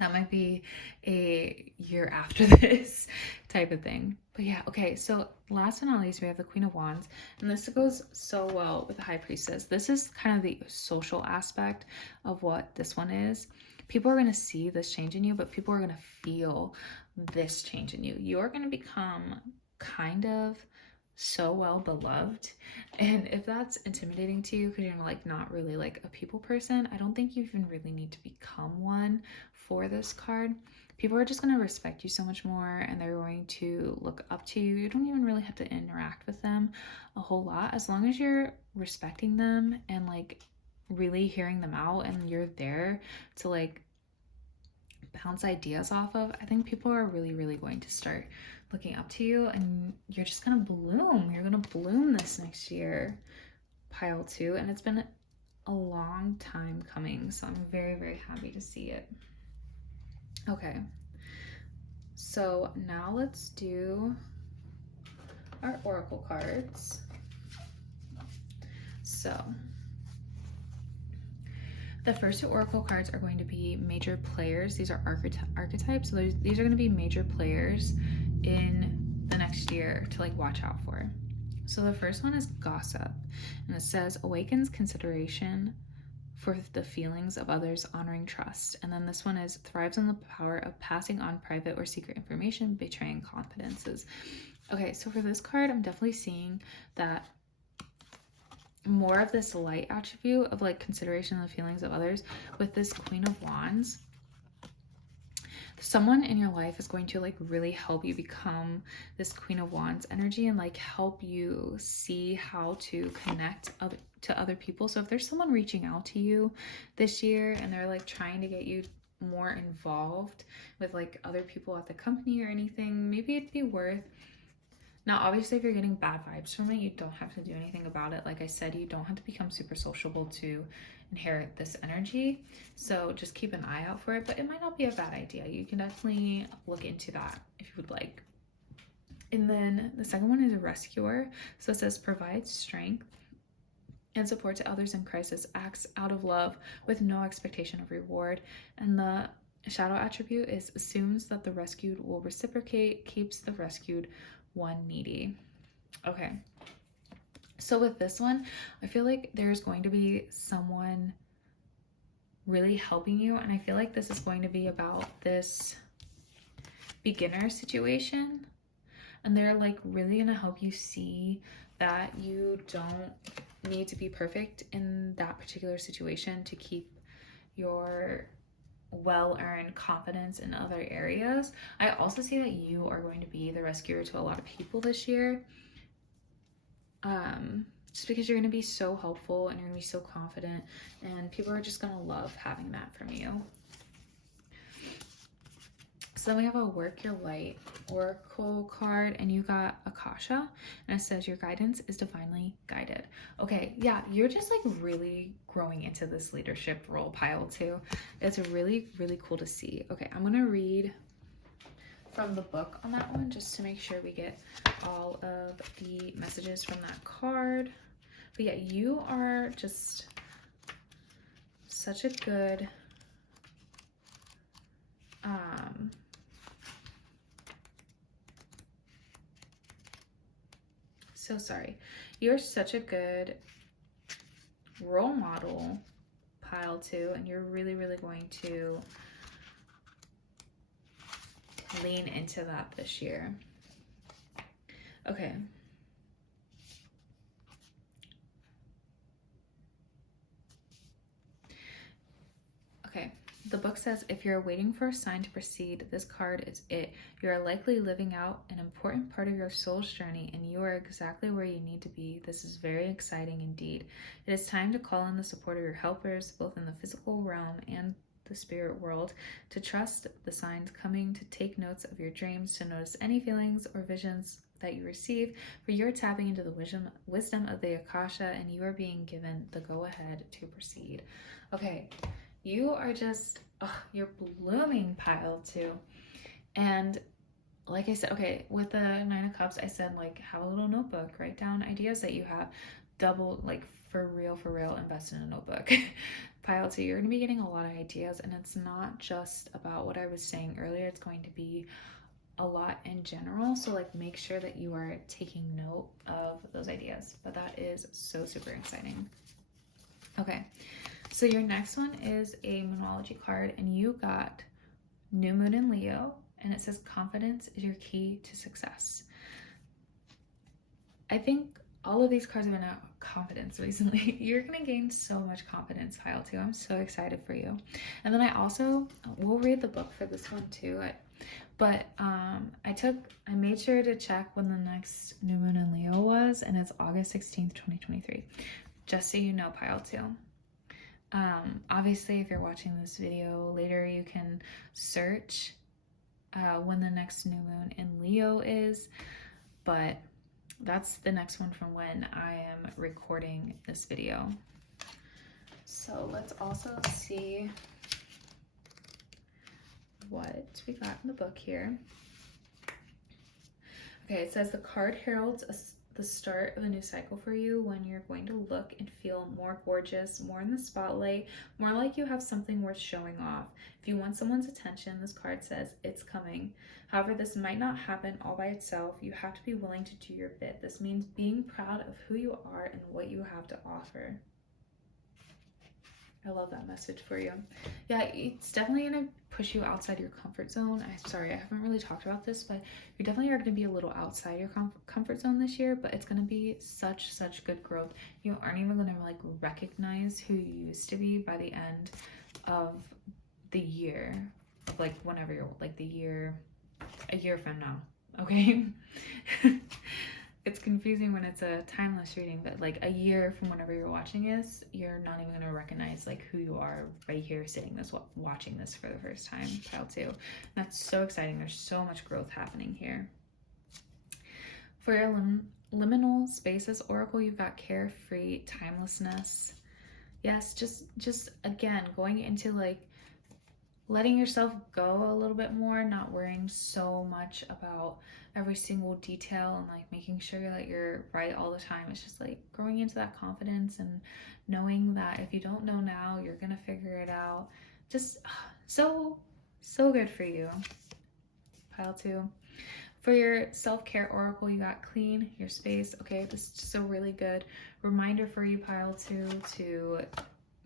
That might be a year after this type of thing. But yeah, okay, so last but not least, we have the Queen of Wands. And this goes so well with the High Priestess. This is kind of the social aspect of what this one is. People are going to see this change in you, but people are going to feel this change in you. You're going to become kind of so well beloved. And if that's intimidating to you because you're like not really like a people person, I don't think you even really need to become one for this card. People are just going to respect you so much more, and they're going to look up to you. You don't even really have to interact with them a whole lot, as long as you're respecting them and like really hearing them out, and you're there to like bounce ideas off of. I think people are really going to start looking up to you, and you're just gonna bloom. You're gonna bloom this next year, pile 2, and it's been a long time coming, so I'm very happy to see it. Okay, so now let's do our oracle cards. So the first 2 oracle cards are going to be major players. These are archetypes, so these are going to be major players in the next year to like watch out for. So the first one is gossip, and it says awakens consideration for the feelings of others, honoring trust. And then this one is thrives on the power of passing on private or secret information, betraying confidences. Okay, so for this card, I'm definitely seeing that more of this light attribute of like consideration of the feelings of others with this Queen of Wands. Someone in your life is going to like really help you become this Queen of Wands energy and like help you see how to connect to other people. So if there's someone reaching out to you this year and they're like trying to get you more involved with like other people at the company or anything, maybe it'd be worth. Now, obviously, if you're getting bad vibes from it, you don't have to do anything about it. Like I said, you don't have to become super sociable to inherit this energy. So just keep an eye out for it, but it might not be a bad idea. You can definitely look into that if you would like. And then the second one is a rescuer. So it says provides strength and support to others in crisis, acts out of love with no expectation of reward. And the shadow attribute is assumes that the rescued will reciprocate, keeps the rescued one needy. Okay, so with this one, I feel like there's going to be someone really helping you, and I feel like this is going to be about this beginner situation, and they're like really gonna help you see that you don't need to be perfect in that particular situation to keep your well-earned confidence in other areas. I also see that you are going to be the rescuer to a lot of people this year, just because you're going to be so helpful and you're going to be so confident, and people are just going to love having that from you. So then we have a work your light oracle card, and you got Akasha, and it says your guidance is divinely guided. Okay, yeah, you're just like really growing into this leadership role, pile 2. It's really cool to see. Okay, I'm gonna read from the book on that one just to make sure we get all of the messages from that card. But yeah, you are just such a good so sorry. You're such a good role model, pile 2, and you're really going to lean into that this year. Okay. Okay. The book says, if you're waiting for a sign to proceed, this card is it. You are likely living out an important part of your soul's journey, and you are exactly where you need to be. This is very exciting indeed. It is time to call in the support of your helpers, both in the physical realm and the spirit world, to trust the signs coming, to take notes of your dreams, to notice any feelings or visions that you receive, for you're tapping into the wisdom of the Akasha, and you are being given the go-ahead to proceed. Okay. You are just, you're blooming, pile 2. And like I said, okay, with the 9 of Cups, I said like have a little notebook, write down ideas that you have, double, like for real, invest in a notebook. Pile 2, you're going to be getting a lot of ideas, and it's not just about what I was saying earlier. It's going to be a lot in general. So like make sure that you are taking note of those ideas. But that is so super exciting. Okay, so your next one is a Moonology card, and you got New Moon in Leo, and it says confidence is your key to success. I think all of these cards have been about confidence recently. You're gonna gain so much confidence, Pile 2. I'm so excited for you. And then we'll read the book for this one too. But I made sure to check when the next New Moon in Leo was, and it's August 16th, 2023. Just so you know, Pile 2. Obviously, if you're watching this video later, you can search when the next New Moon in Leo is, but that's the next one from when I am recording this video. So let's also see what we got in the book here. Okay, it says the card heralds the start of a new cycle for you, when you're going to look and feel more gorgeous, more in the spotlight, more like you have something worth showing off. If you want someone's attention, this card says it's coming. However, this might not happen all by itself. You have to be willing to do your bit. This means being proud of who you are and what you have to offer. I love that message for you. Yeah, it's definitely going to push you outside your comfort zone. I haven't really talked about this, but you definitely are going to be a little outside your comfort zone this year, but it's going to be such good growth. You aren't even going to like recognize who you used to be by the end of the year, of like whenever you're like a year from now, okay? It's confusing when it's a timeless reading, but like a year from whenever you're watching this, you're not even going to recognize like who you are right here sitting watching this for the first time, Pile 2. And that's so exciting. There's so much growth happening here. For your liminal spaces oracle, you've got carefree, timelessness. Yes, just again, going into like letting yourself go a little bit more, not worrying so much about every single detail and like making sure that you're right all the time. It's just like growing into that confidence and knowing that if you don't know now, you're gonna figure it out. Just so good for you, Pile 2. For your self-care oracle, you got clean your space. Okay, this is just a really good reminder for you, Pile 2, to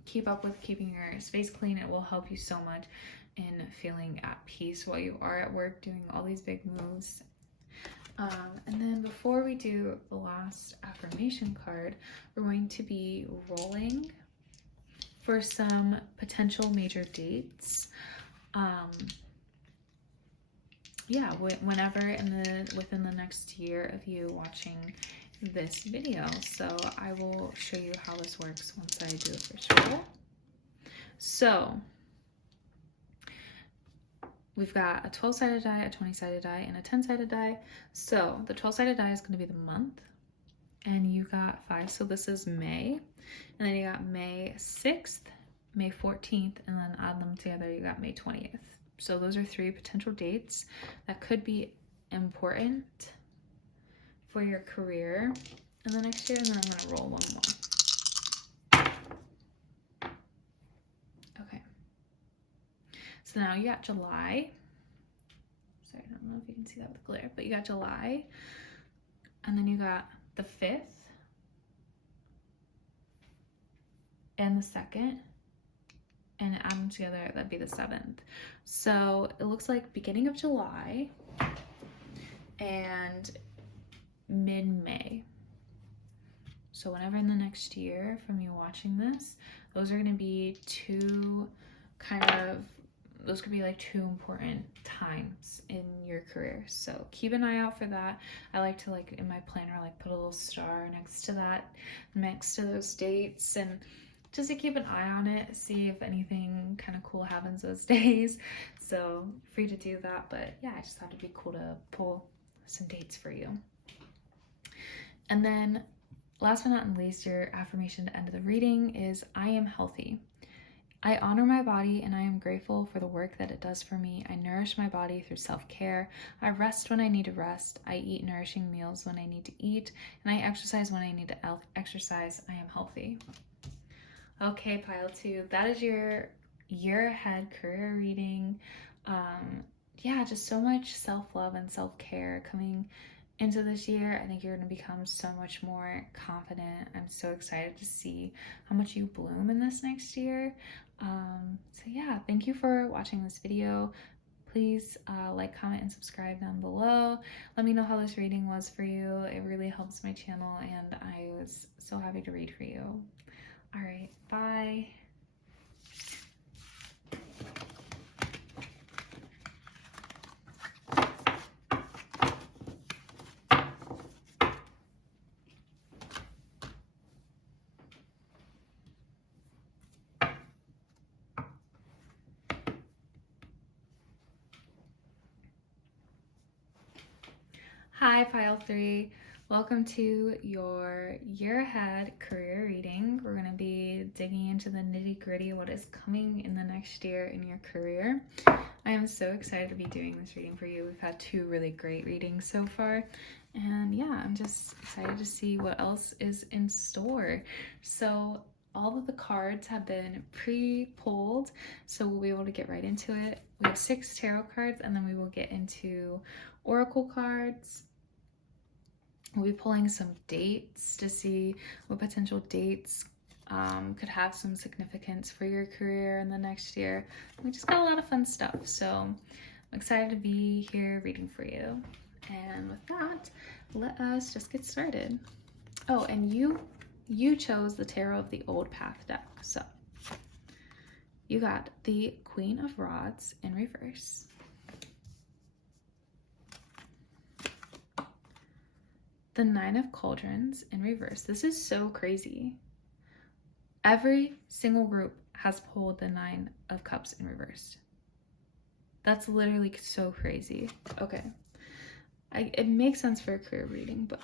keep up with keeping your space clean. It will help you so much in feeling at peace while you are at work doing all these big moves. And then before we do the last affirmation card, we're going to be rolling for some potential major dates. Yeah, whenever within the next year of you watching this video. So I will show you how this works once I do the first roll. So we've got a 12-sided die, a 20-sided die, and a 10-sided die. So the 12-sided die is going to be the month, and you got 5. So this is May, and then you got May 6th, May 14th, and then add them together, you got May 20th. So those are 3 potential dates that could be important for your career in the next year, and then I'm going to roll one more. Okay. So now you got July. Sorry, I don't know if you can see that with glare, but you got July, and then you got the 5th and the 2nd, and add them together, that'd be the 7th. So it looks like beginning of July and mid-May. So whenever in the next year from you watching this, those are going to be those could be like 2 important times in your career. So keep an eye out for that. I like to like in my planner like put a little star next to that, next to those dates, and just to keep an eye on it, see if anything kind of cool happens those days. So free to do that. But yeah, I just thought it'd be cool to pull some dates for you. And then last but not least, your affirmation to end of the reading is I am healthy. I honor my body and I am grateful for the work that it does for me. I nourish my body through self-care. I rest when I need to rest. I eat nourishing meals when I need to eat. And I exercise when I need to exercise. I am healthy. Okay, pile 2, that is your year ahead career reading. Yeah, just so much self-love and self-care coming into this year. I think you're going to become so much more confident. I'm so excited to see how much you bloom in this next year. So yeah, thank you for watching this video. Please like, comment, and subscribe down below. Let me know how this reading was for you. It really helps my channel, and I was so happy to read for you. All right, bye. Hi, pile 3. Welcome to your year ahead career reading. We're going to be digging into the nitty gritty of what is coming in the next year in your career. I am so excited to be doing this reading for you. We've had 2 really great readings so far. And yeah, I'm just excited to see what else is in store. So all of the cards have been pre-pulled, so we'll be able to get right into it. We have 6 tarot cards, and then we will get into oracle cards. We'll be pulling some dates to see what potential dates could have some significance for your career in the next year. We just got a lot of fun stuff, so I'm excited to be here reading for you. And with that, let us just get started. Oh, and you chose the Tarot of the Old Path deck, so you got the Queen of Rods in reverse, the Nine of Cauldrons in reverse. This is so crazy. Every single group has pulled the Nine of Cups in reverse. That's literally so crazy. Okay. It makes sense for a career reading, but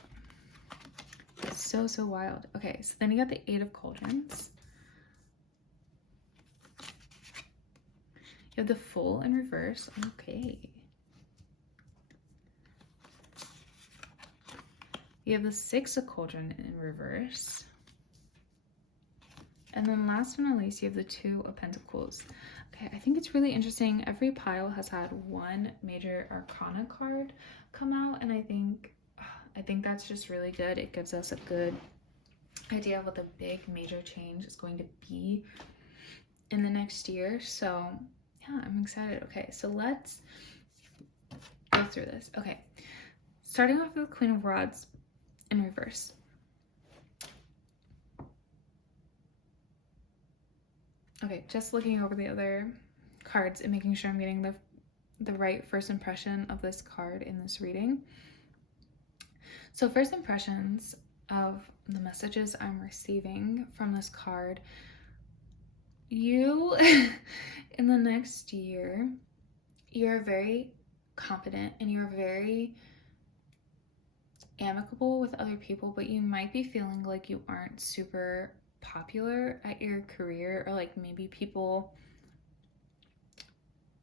it's so wild. Okay, so then you got the Eight of Cauldrons. You have the Fool in reverse. Okay. You have the Six of Cauldron in reverse. And then last but not least, you have the Two of Pentacles. Okay, I think it's really interesting. Every pile has had one major Arcana card come out, and I think that's just really good. It gives us a good idea of what the big major change is going to be in the next year. So yeah, I'm excited. Okay, so let's go through this. Okay, starting off with the Queen of Rods in reverse. Okay, just looking over the other cards and making sure I'm getting the right first impression of this card in this reading. So first impressions of the messages I'm receiving from this card. You, in the next year, you're very confident and you're very amicable with other people, but you might be feeling like you aren't super popular at your career, or like maybe people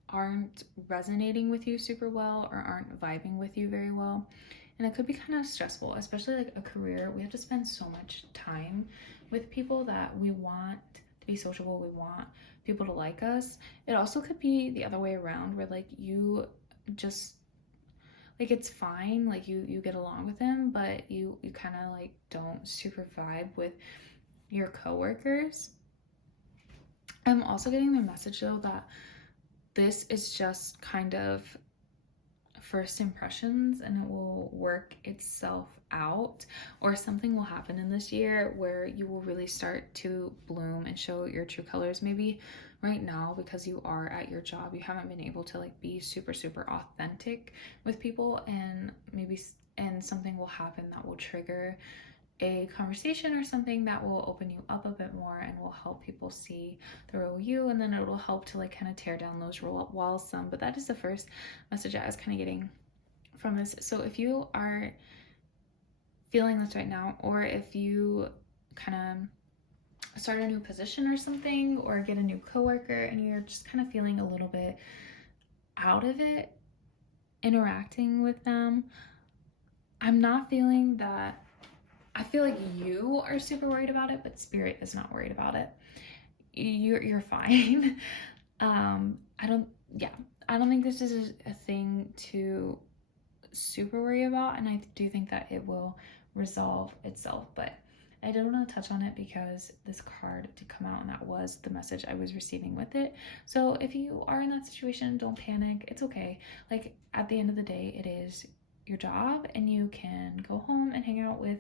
aren't resonating with you super well or aren't vibing with you very well. And it could be kind of stressful, especially like a career. We have to spend so much time with people that we want to be sociable, we want people to like us. It also could be the other way around, where like you just like, it's fine, like you get along with them, but you kind of like don't super vibe with your coworkers. I'm also getting the message though that this is just kind of first impressions and it will work itself out, or something will happen in this year where you will really start to bloom and show your true colors. Maybe right now, because you are at your job, you haven't been able to like be super authentic with people, and something will happen that will trigger a conversation or something that will open you up a bit more and will help people see the real you, and then it will help to like kind of tear down those walls some. But that is the first message I was kind of getting from this. So if you are feeling this right now, or if you kind of start a new position or something, or get a new coworker and you're just kind of feeling a little bit out of it interacting with them, I'm not feeling that I feel like you are super worried about it, but Spirit is not worried about it. You're fine. I don't think this is a thing to super worry about, and I do think that it will resolve itself, but I don't want to touch on it because this card did come out and that was the message I was receiving with it. So if you are in that situation, don't panic. It's okay. Like, at the end of the day, it is your job, and you can go home and hang out with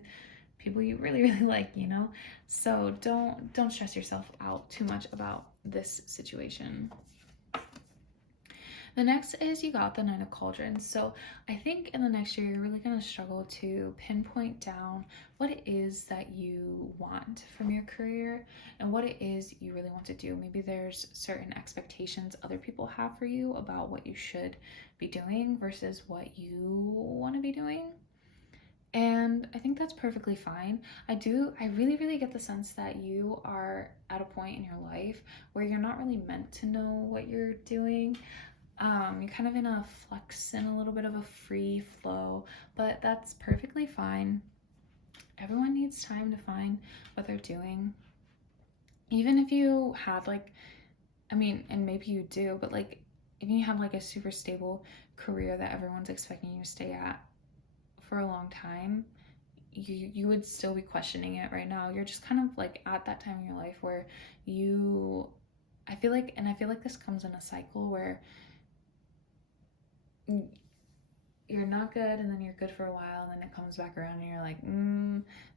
people you really, really like, you know? So don't stress yourself out too much about this situation. The next is you got the Nine of Cauldrons. So I think in the next year, you're really going to struggle to pinpoint down what it is that you want from your career and what it is you really want to do. Maybe there's certain expectations other people have for you about what you should be doing versus what you want to be doing. And I think that's perfectly fine. I really, really get the sense that you are at a point in your life where you're not really meant to know what you're doing. You're kind of in a flex and a little bit of a free flow, but that's perfectly fine. Everyone needs time to find what they're doing. Even if you had and maybe you do, but if you have a super stable career that everyone's expecting you to stay at for a long time, you would still be questioning it right now. You're just kind of at that time in your life where I feel like this comes in a cycle where you're not good and then you're good for a while and then it comes back around and you're like,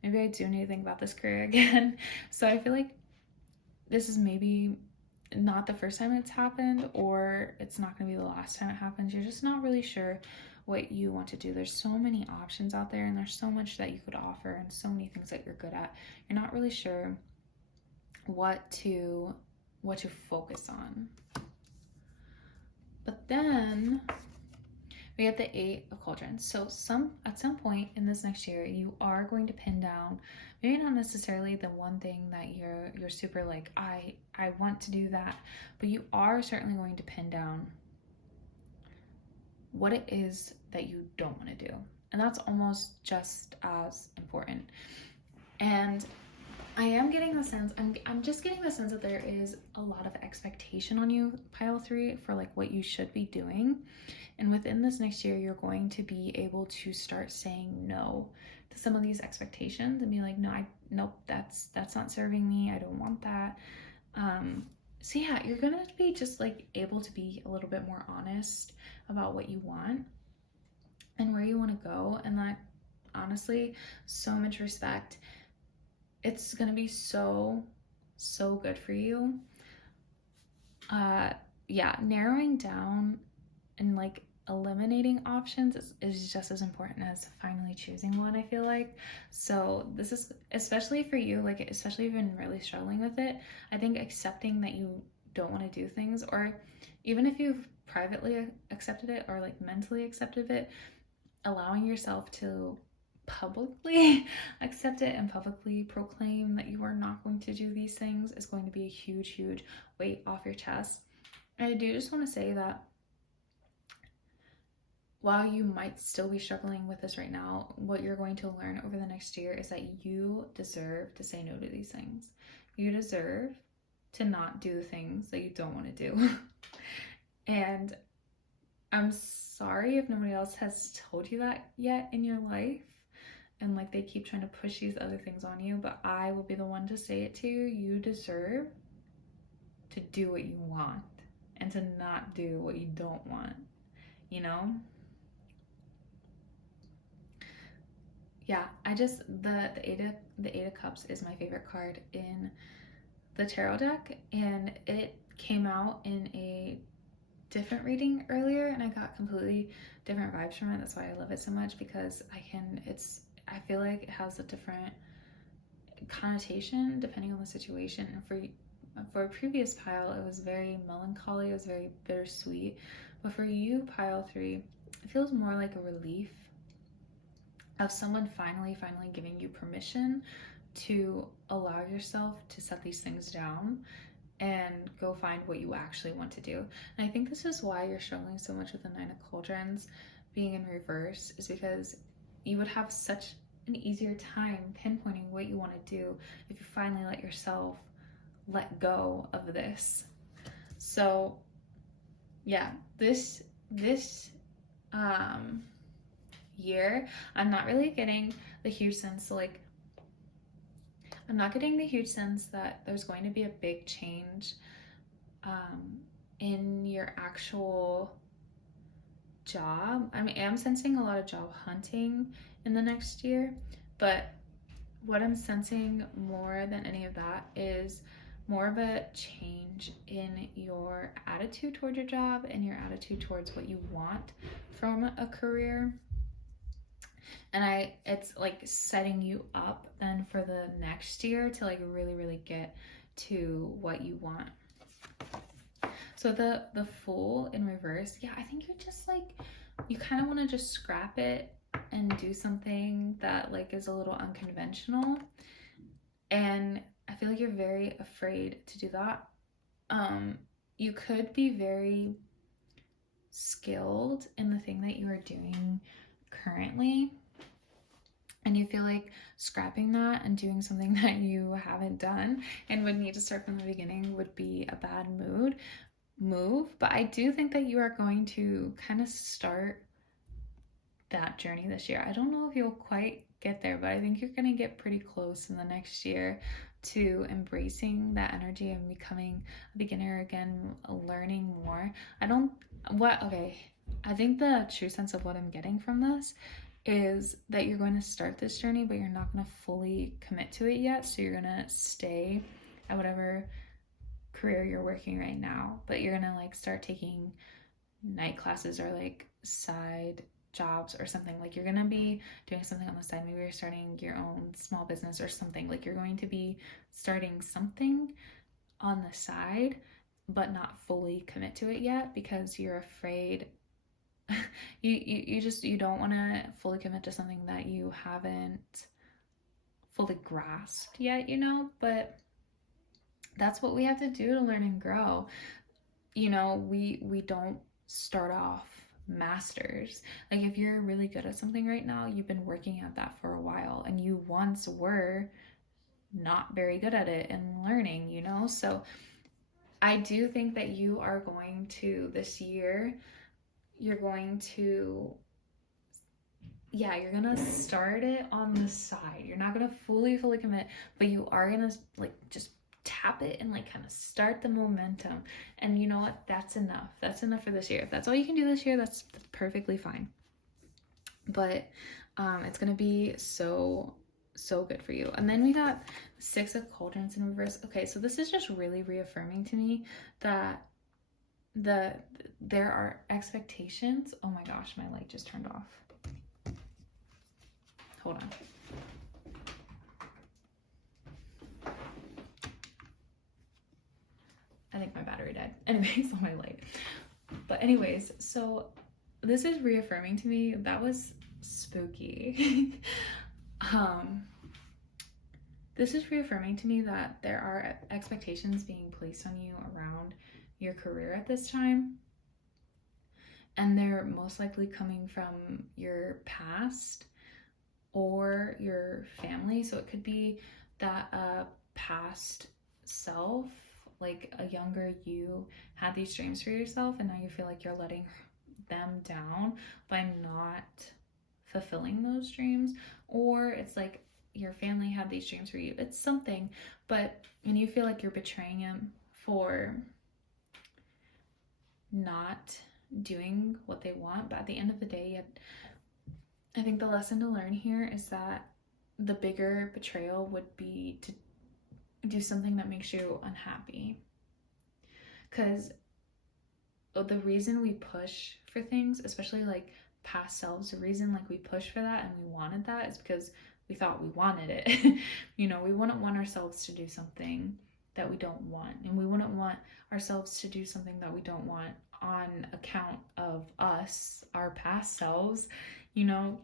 maybe I do need to think about this career again. So I feel like this is maybe not the first time it's happened, or it's not going to be the last time it happens. You're just not really sure what you want to do. There's so many options out there and there's so much that you could offer and so many things that you're good at. You're not really sure what to focus on. But then we have the Eight of Cauldrons. So at some point in this next year, you are going to pin down, maybe not necessarily the one thing that you're super I want to do that, but you are certainly going to pin down what it is that you don't want to do. And that's almost just as important. And I am getting the sense, I'm just getting the sense that there is a lot of expectation on you, pile 3, for what you should be doing. And within this next year, you're going to be able to start saying no to some of these expectations and be like, nope, that's not serving me. I don't want that. So yeah, you're gonna be just able to be a little bit more honest about what you want and where you want to go. And that, honestly, so much respect. It's gonna be so good for you. Yeah, narrowing down and eliminating options is just as important as finally choosing one, I feel like. So this is especially for you, especially if you've been really struggling with it. I think accepting that you don't want to do things, or even if you've privately accepted it or mentally accepted it, allowing yourself to publicly accept it and publicly proclaim that you are not going to do these things is going to be a huge weight off your chest. And I do just want to say that while you might still be struggling with this right now, what you're going to learn over the next year is that you deserve to say no to these things. You deserve to not do the things that you don't want to do. And I'm sorry if nobody else has told you that yet in your life, and they keep trying to push these other things on you, but I will be the one to say it to you. You deserve to do what you want and to not do what you don't want, you know? Yeah, the Eight of Cups is my favorite card in the tarot deck, and it came out in a different reading earlier and I got completely different vibes from it. That's why I love it so much, because I feel like it has a different connotation depending on the situation. And for a previous pile, it was very melancholy, it was very bittersweet. But for you, pile 3, it feels more like a relief of someone finally giving you permission to allow yourself to set these things down and go find what you actually want to do. And I think this is why you're struggling so much with the Nine of Cauldrons being in reverse, is because you would have such an easier time pinpointing what you want to do if you finally let yourself let go of this. So yeah, this year, I'm not really getting the huge sense, like, I'm not getting the huge sense that there's going to be a big change in your actual job. I mean, I'm sensing a lot of job hunting in the next year, but what I'm sensing more than any of that is more of a change in your attitude toward your job and your attitude towards what you want from a career. And it's like setting you up then for the next year to like really get to what you want. So the Fool in reverse, yeah, I think you're just like, you kind of want to just scrap it and do something that like is a little unconventional. And I feel like you're very afraid to do that. You could be very skilled in the thing that you are doing currently, and you feel like scrapping that and doing something that you haven't done and would need to start from the beginning would be a bad move. But I do think that you are going to kind of start that journey this year. I don't know if you'll quite get there, but I think you're going to get pretty close in the next year to embracing that energy and becoming a beginner again, learning more. I think the true sense of what I'm getting from this is that you're going to start this journey, but you're not going to fully commit to it yet. So you're going to stay at whatever career you're working right now, but you're going to like start taking night classes or like side jobs or something. Like you're going to be doing something on the side. Maybe you're starting your own small business or something. Like you're going to be starting something on the side, but not fully commit to it yet because you're afraid. You don't want to fully commit to something that you haven't fully grasped yet, you know, but that's what we have to do to learn and grow. You know, we don't start off masters. Like if you're really good at something right now, you've been working at that for a while and you once were not very good at it and learning, you know? So I do think that you are going to, this year, you're going to start it on the side. You're not gonna fully commit, but you are gonna like just tap it and like kind of start the momentum. And you know what? That's enough. That's enough for this year. If that's all you can do this year, that's perfectly fine. But it's gonna be so good for you. And then we got 6 of Cauldrons in reverse. Okay, so this is just really reaffirming to me that there are expectations. Oh my gosh, my light just turned off. Hold on. I think my battery died. Anyways, on my light. But anyways, so this is reaffirming to me. That was spooky. This is reaffirming to me that there are expectations being placed on you around your career at this time, and they're most likely coming from your past or your family. So it could be that a past self, like a younger you, had these dreams for yourself and now you feel like you're letting them down by not fulfilling those dreams. Or it's like your family had these dreams for you. It's something, and you feel like you're betraying them for not doing what they want. But at the end of the day, I think the lesson to learn here is that the bigger betrayal would be to do something that makes you unhappy. Because the reason we push for things, especially like past selves, the reason like we push for that and we wanted that is because we thought we wanted it. You know, we wouldn't want ourselves to do something that we don't want, and we wouldn't want ourselves to do something that we don't want on account of us, our past selves, you know.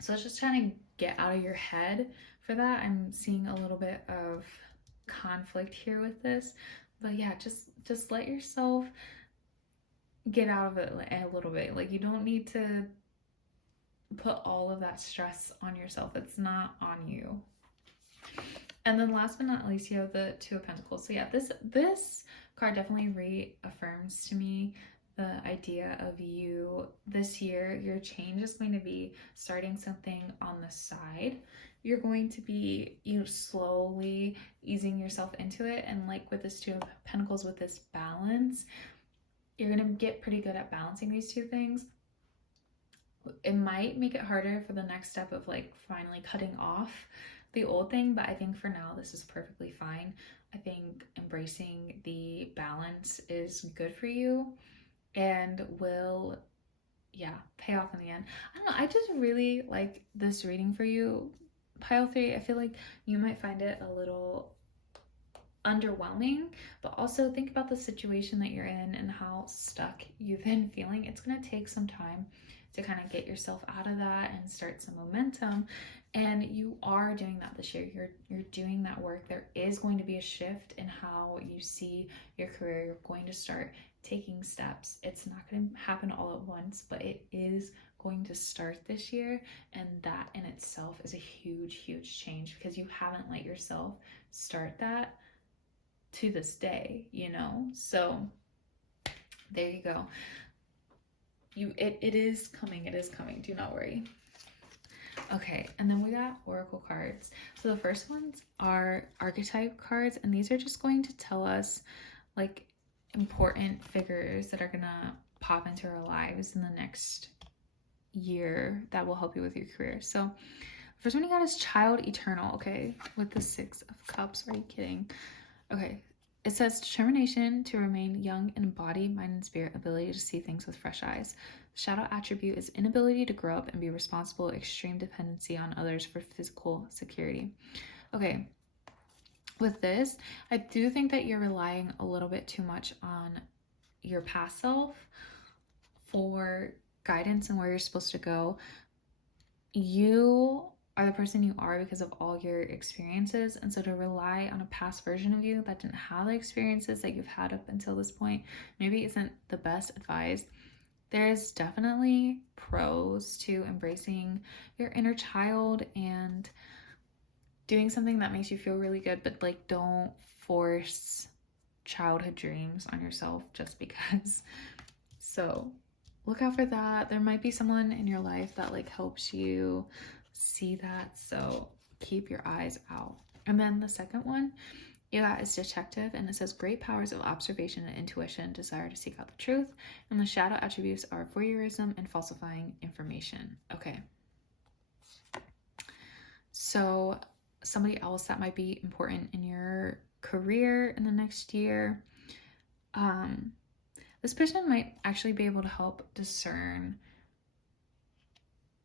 So it's just trying to get out of your head for that. I'm seeing a little bit of conflict here with this, but yeah, just let yourself get out of it a little bit. Like you don't need to put all of that stress on yourself. It's not on you. And then last but not least, you have the Two of Pentacles. So yeah, this card definitely reaffirms to me the idea of you this year. Your change is going to be starting something on the side. You're going to be slowly easing yourself into it. And like with this Two of Pentacles, with this balance, you're going to get pretty good at balancing these two things. It might make it harder for the next step of like finally cutting off the old thing, but I think for now this is perfectly fine. I think embracing the balance is good for you and will, yeah, pay off in the end. I don't know, I just really like this reading for you, Pile 3. I feel like you might find it a little underwhelming, but also think about the situation that you're in and how stuck you've been feeling. It's going to take some time to kind of get yourself out of that and start some momentum, and you are doing that this year. You're doing that work. There is going to be a shift in how you see your career. You're going to start taking steps. It's not going to happen all at once, but it is going to start this year, and that in itself is a huge change, because you haven't let yourself start that to this day, you know? So there you go. It is coming. It is coming. Do not worry. Okay, and then we got oracle cards. So the first ones are archetype cards, and these are just going to tell us like important figures that are gonna pop into our lives in the next year that will help you with your career. So first one you got is Child Eternal, okay, with the Six of Cups. Are you kidding? Okay, it says determination to remain young in body, mind, and spirit, ability to see things with fresh eyes. Shadow attribute is inability to grow up and be responsible, extreme dependency on others for physical security. Okay, with this, I do think that you're relying a little bit too much on your past self for guidance and where you're supposed to go. You are the person you are because of all your experiences, and so to rely on a past version of you that didn't have the experiences that you've had up until this point maybe isn't the best advice. There's definitely pros to embracing your inner child and doing something that makes you feel really good, but like don't force childhood dreams on yourself just because. So look out for that. There might be someone in your life that like helps you see that, so keep your eyes out. And then the second one you got is Detective, and it says great powers of observation and intuition, desire to seek out the truth, and the shadow attributes are voyeurism and falsifying information. Okay, so somebody else that might be important in your career in the next year, this person might actually be able to help discern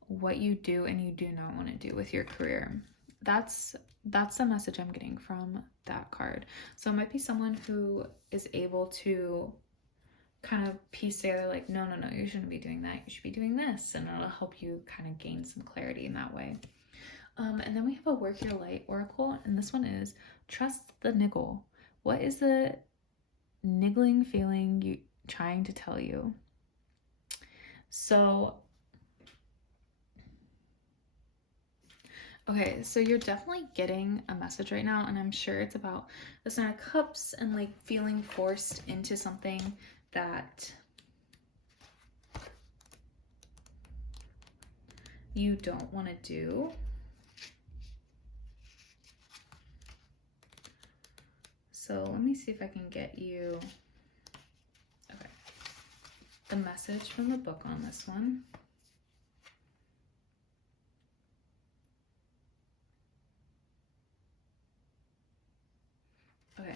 what you do and you do not want to do with your career. That's the message I'm getting from that card. So it might be someone who is able to kind of piece together like, no, you shouldn't be doing that. You should be doing this, and it'll help you kind of gain some clarity in that way. And then we have a Work Your Light oracle, and this one is trust the niggle. What is the niggling feeling you trying to tell you? So okay, so you're definitely getting a message right now, and I'm sure it's about the Nine of Cups and like feeling forced into something that you don't want to do. So let me see if I can get you, okay, the message from the book on this one. Okay,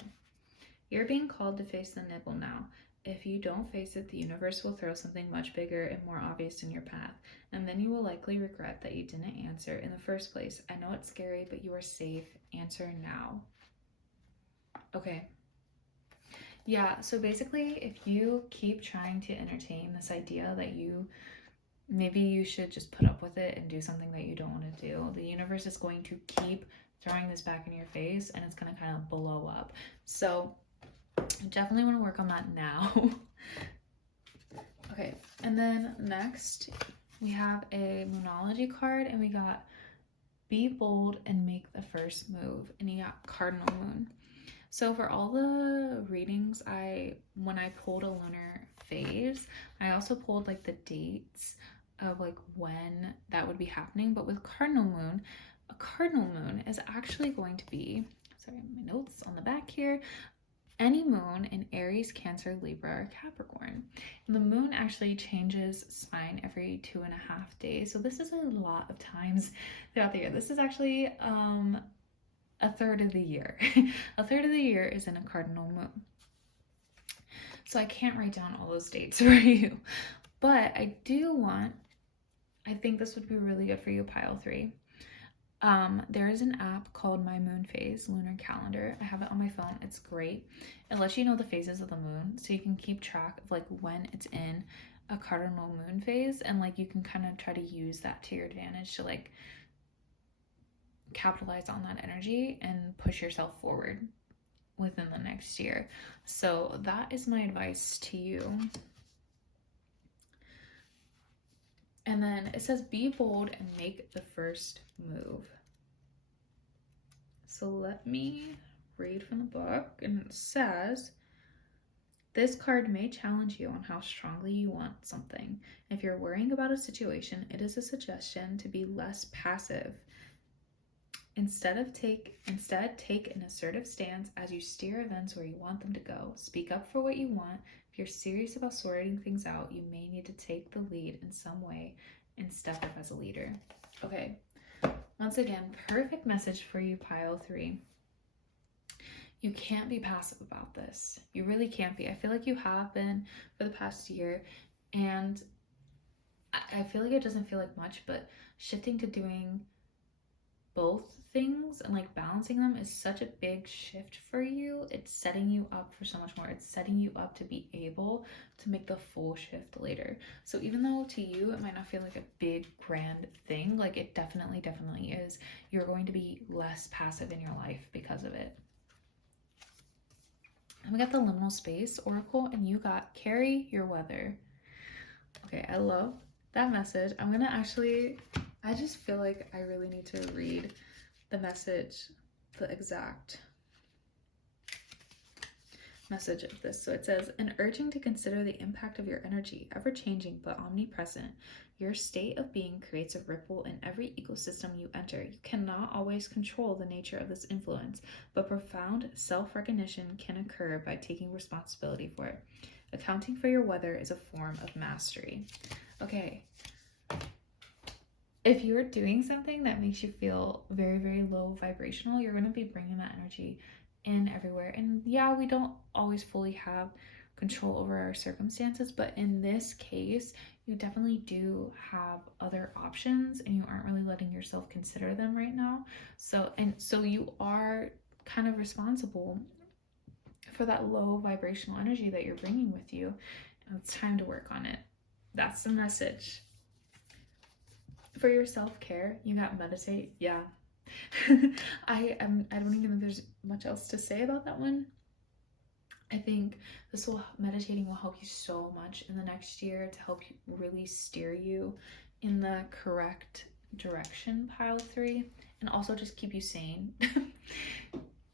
you're being called to face the nibble now. If you don't face it, the universe will throw something much bigger and more obvious in your path, and then you will likely regret that you didn't answer in the first place. I know it's scary, but you are safe. Answer now. Okay. Yeah, so basically, if you keep trying to entertain this idea that maybe you should just put up with it and do something that you don't want to do, the universe is going to keep throwing this back in your face, and it's going to kind of blow up. So definitely want to work on that now. Okay, and then next we have a Moonology card, and we got be bold and make the first move, and you got Cardinal Moon. So for all the readings, when I pulled a lunar phase, I also pulled like the dates of like when that would be happening. But with Cardinal Moon, a Cardinal Moon is actually going to be, sorry, my notes on the back here, any moon in Aries, Cancer, Libra, or Capricorn. And the moon actually changes sign every 2.5 days. So this is a lot of times throughout the year. This is actually a third of the year. A third of the year is in a cardinal moon. So I can't write down all those dates for you. But I think this would be really good for you, pile 3. There is an app called My Moon Phase Lunar Calendar. I have it on my phone. It's great. It lets you know the phases of the moon, so you can keep track of like when it's in a cardinal moon phase, and like you can kind of try to use that to your advantage to like capitalize on that energy and push yourself forward within the next year. So that is my advice to you. And then it says be bold and make the first move. So let me read from the book, and it says, this card may challenge you on how strongly you want something. If you're worrying about a situation, it is a suggestion to be less passive. Instead, take an assertive stance as you steer events where you want them to go. Speak up for what you want. If you're serious about sorting things out, you may need to take the lead in some way and step up as a leader. Okay, once again, perfect message for you, pile 3. You can't be passive about this. You really can't be. I feel like you have been for the past year, and I feel like it doesn't feel like much, but shifting to doing both things and like balancing them is such a big shift for you. It's setting you up for so much more. It's setting you up to be able to make the full shift later. So even though to you it might not feel like a big grand thing, like it definitely is, you're going to be less passive in your life because of it. And we got the Liminal Space Oracle, and you got carry your weather. Okay, I love that message. I just feel like I really need to read the message, the exact message of this. So it says, an urging to consider the impact of your energy, ever-changing but omnipresent. Your state of being creates a ripple in every ecosystem you enter. You cannot always control the nature of this influence, but profound self-recognition can occur by taking responsibility for it. Accounting for your weather is a form of mastery. Okay. If you're doing something that makes you feel very, very low vibrational, you're going to be bringing that energy in everywhere. And yeah, we don't always fully have control over our circumstances, but in this case, you definitely do have other options, and you aren't really letting yourself consider them right now. So you are kind of responsible for that low vibrational energy that you're bringing with you. And it's time to work on it. That's the message. For your self-care, you got meditate. Yeah. I don't even think there's much else to say about that one. I think meditating will help you so much in the next year to help you really steer you in the correct direction, pile 3, and also just keep you sane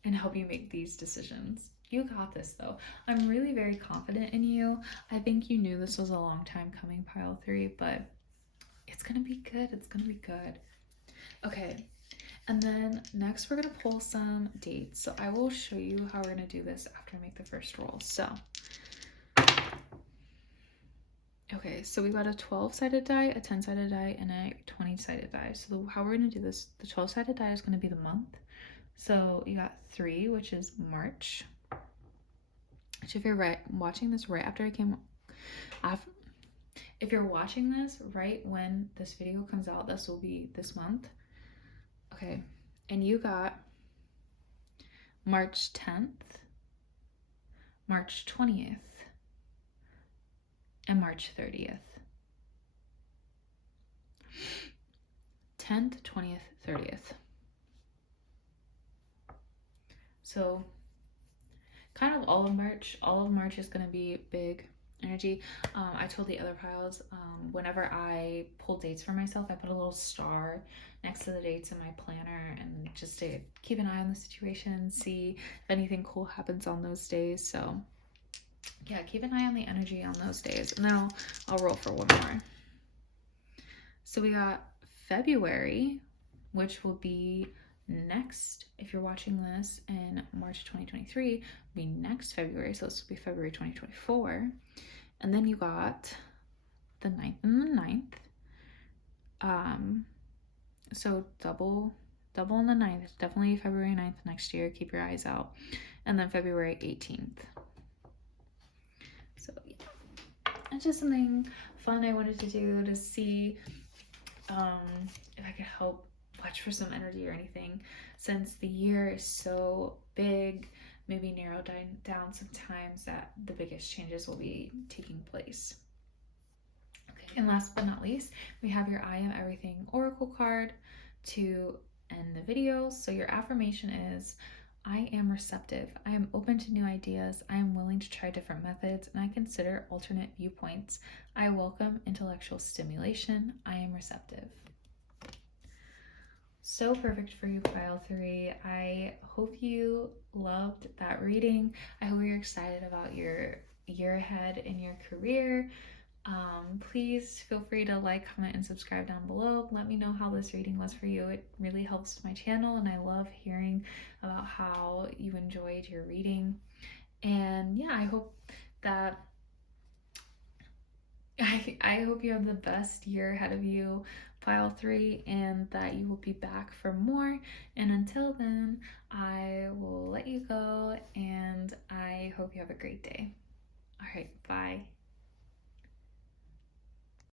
and help you make these decisions. You got this though. I'm really very confident in you. I think you knew this was a long time coming, pile 3, but it's gonna be good. It's gonna be good. Okay, and then next we're gonna pull some dates. So I will show you how we're gonna do this after I make the first roll. So, okay, so we got a 12-sided die, a 10-sided die, and a 20-sided die. So how we're gonna do this, the 12-sided die is gonna be the month. So you got 3, which is March. Which if you're watching this right after I came off, if you're watching this right when this video comes out, this will be this month. Okay, and you got March 10th, March 20th, and March 30th. 10th, 20th, 30th. So kind of all of March is going to be big energy. I told the other piles, whenever I pull dates for myself, I put a little star next to the dates in my planner, and just to keep an eye on the situation, see if anything cool happens on those days. So yeah, keep an eye on the energy on those days. And then I'll roll for one more. So we got February, which will be next, if you're watching this in March 2023, will be next February. So this will be February 2024. And then you got the 9th and the 9th. So double on the 9th. Definitely February 9th next year. Keep your eyes out. And then February 18th. So yeah, it's just something fun I wanted to do to see if I could help watch for some energy or anything, since the year is so big. Maybe narrow down some times that the biggest changes will be taking place. Okay, and last but not least, we have your I Am Everything Oracle card to end the video. So your affirmation is, I am receptive. I am open to new ideas. I am willing to try different methods, and I consider alternate viewpoints. I welcome intellectual stimulation. I am receptive. So perfect for you, pile 3. I hope you loved that reading. I hope you're excited about your year ahead in your career. Please feel free to like, comment, and subscribe down below. Let me know how this reading was for you. It really helps my channel, and I love hearing about how you enjoyed your reading. And yeah, I hope that I hope you have the best year ahead of you, pile 3, and that you will be back for more. And until then, I will let you go, and I hope you have a great day. All right, bye.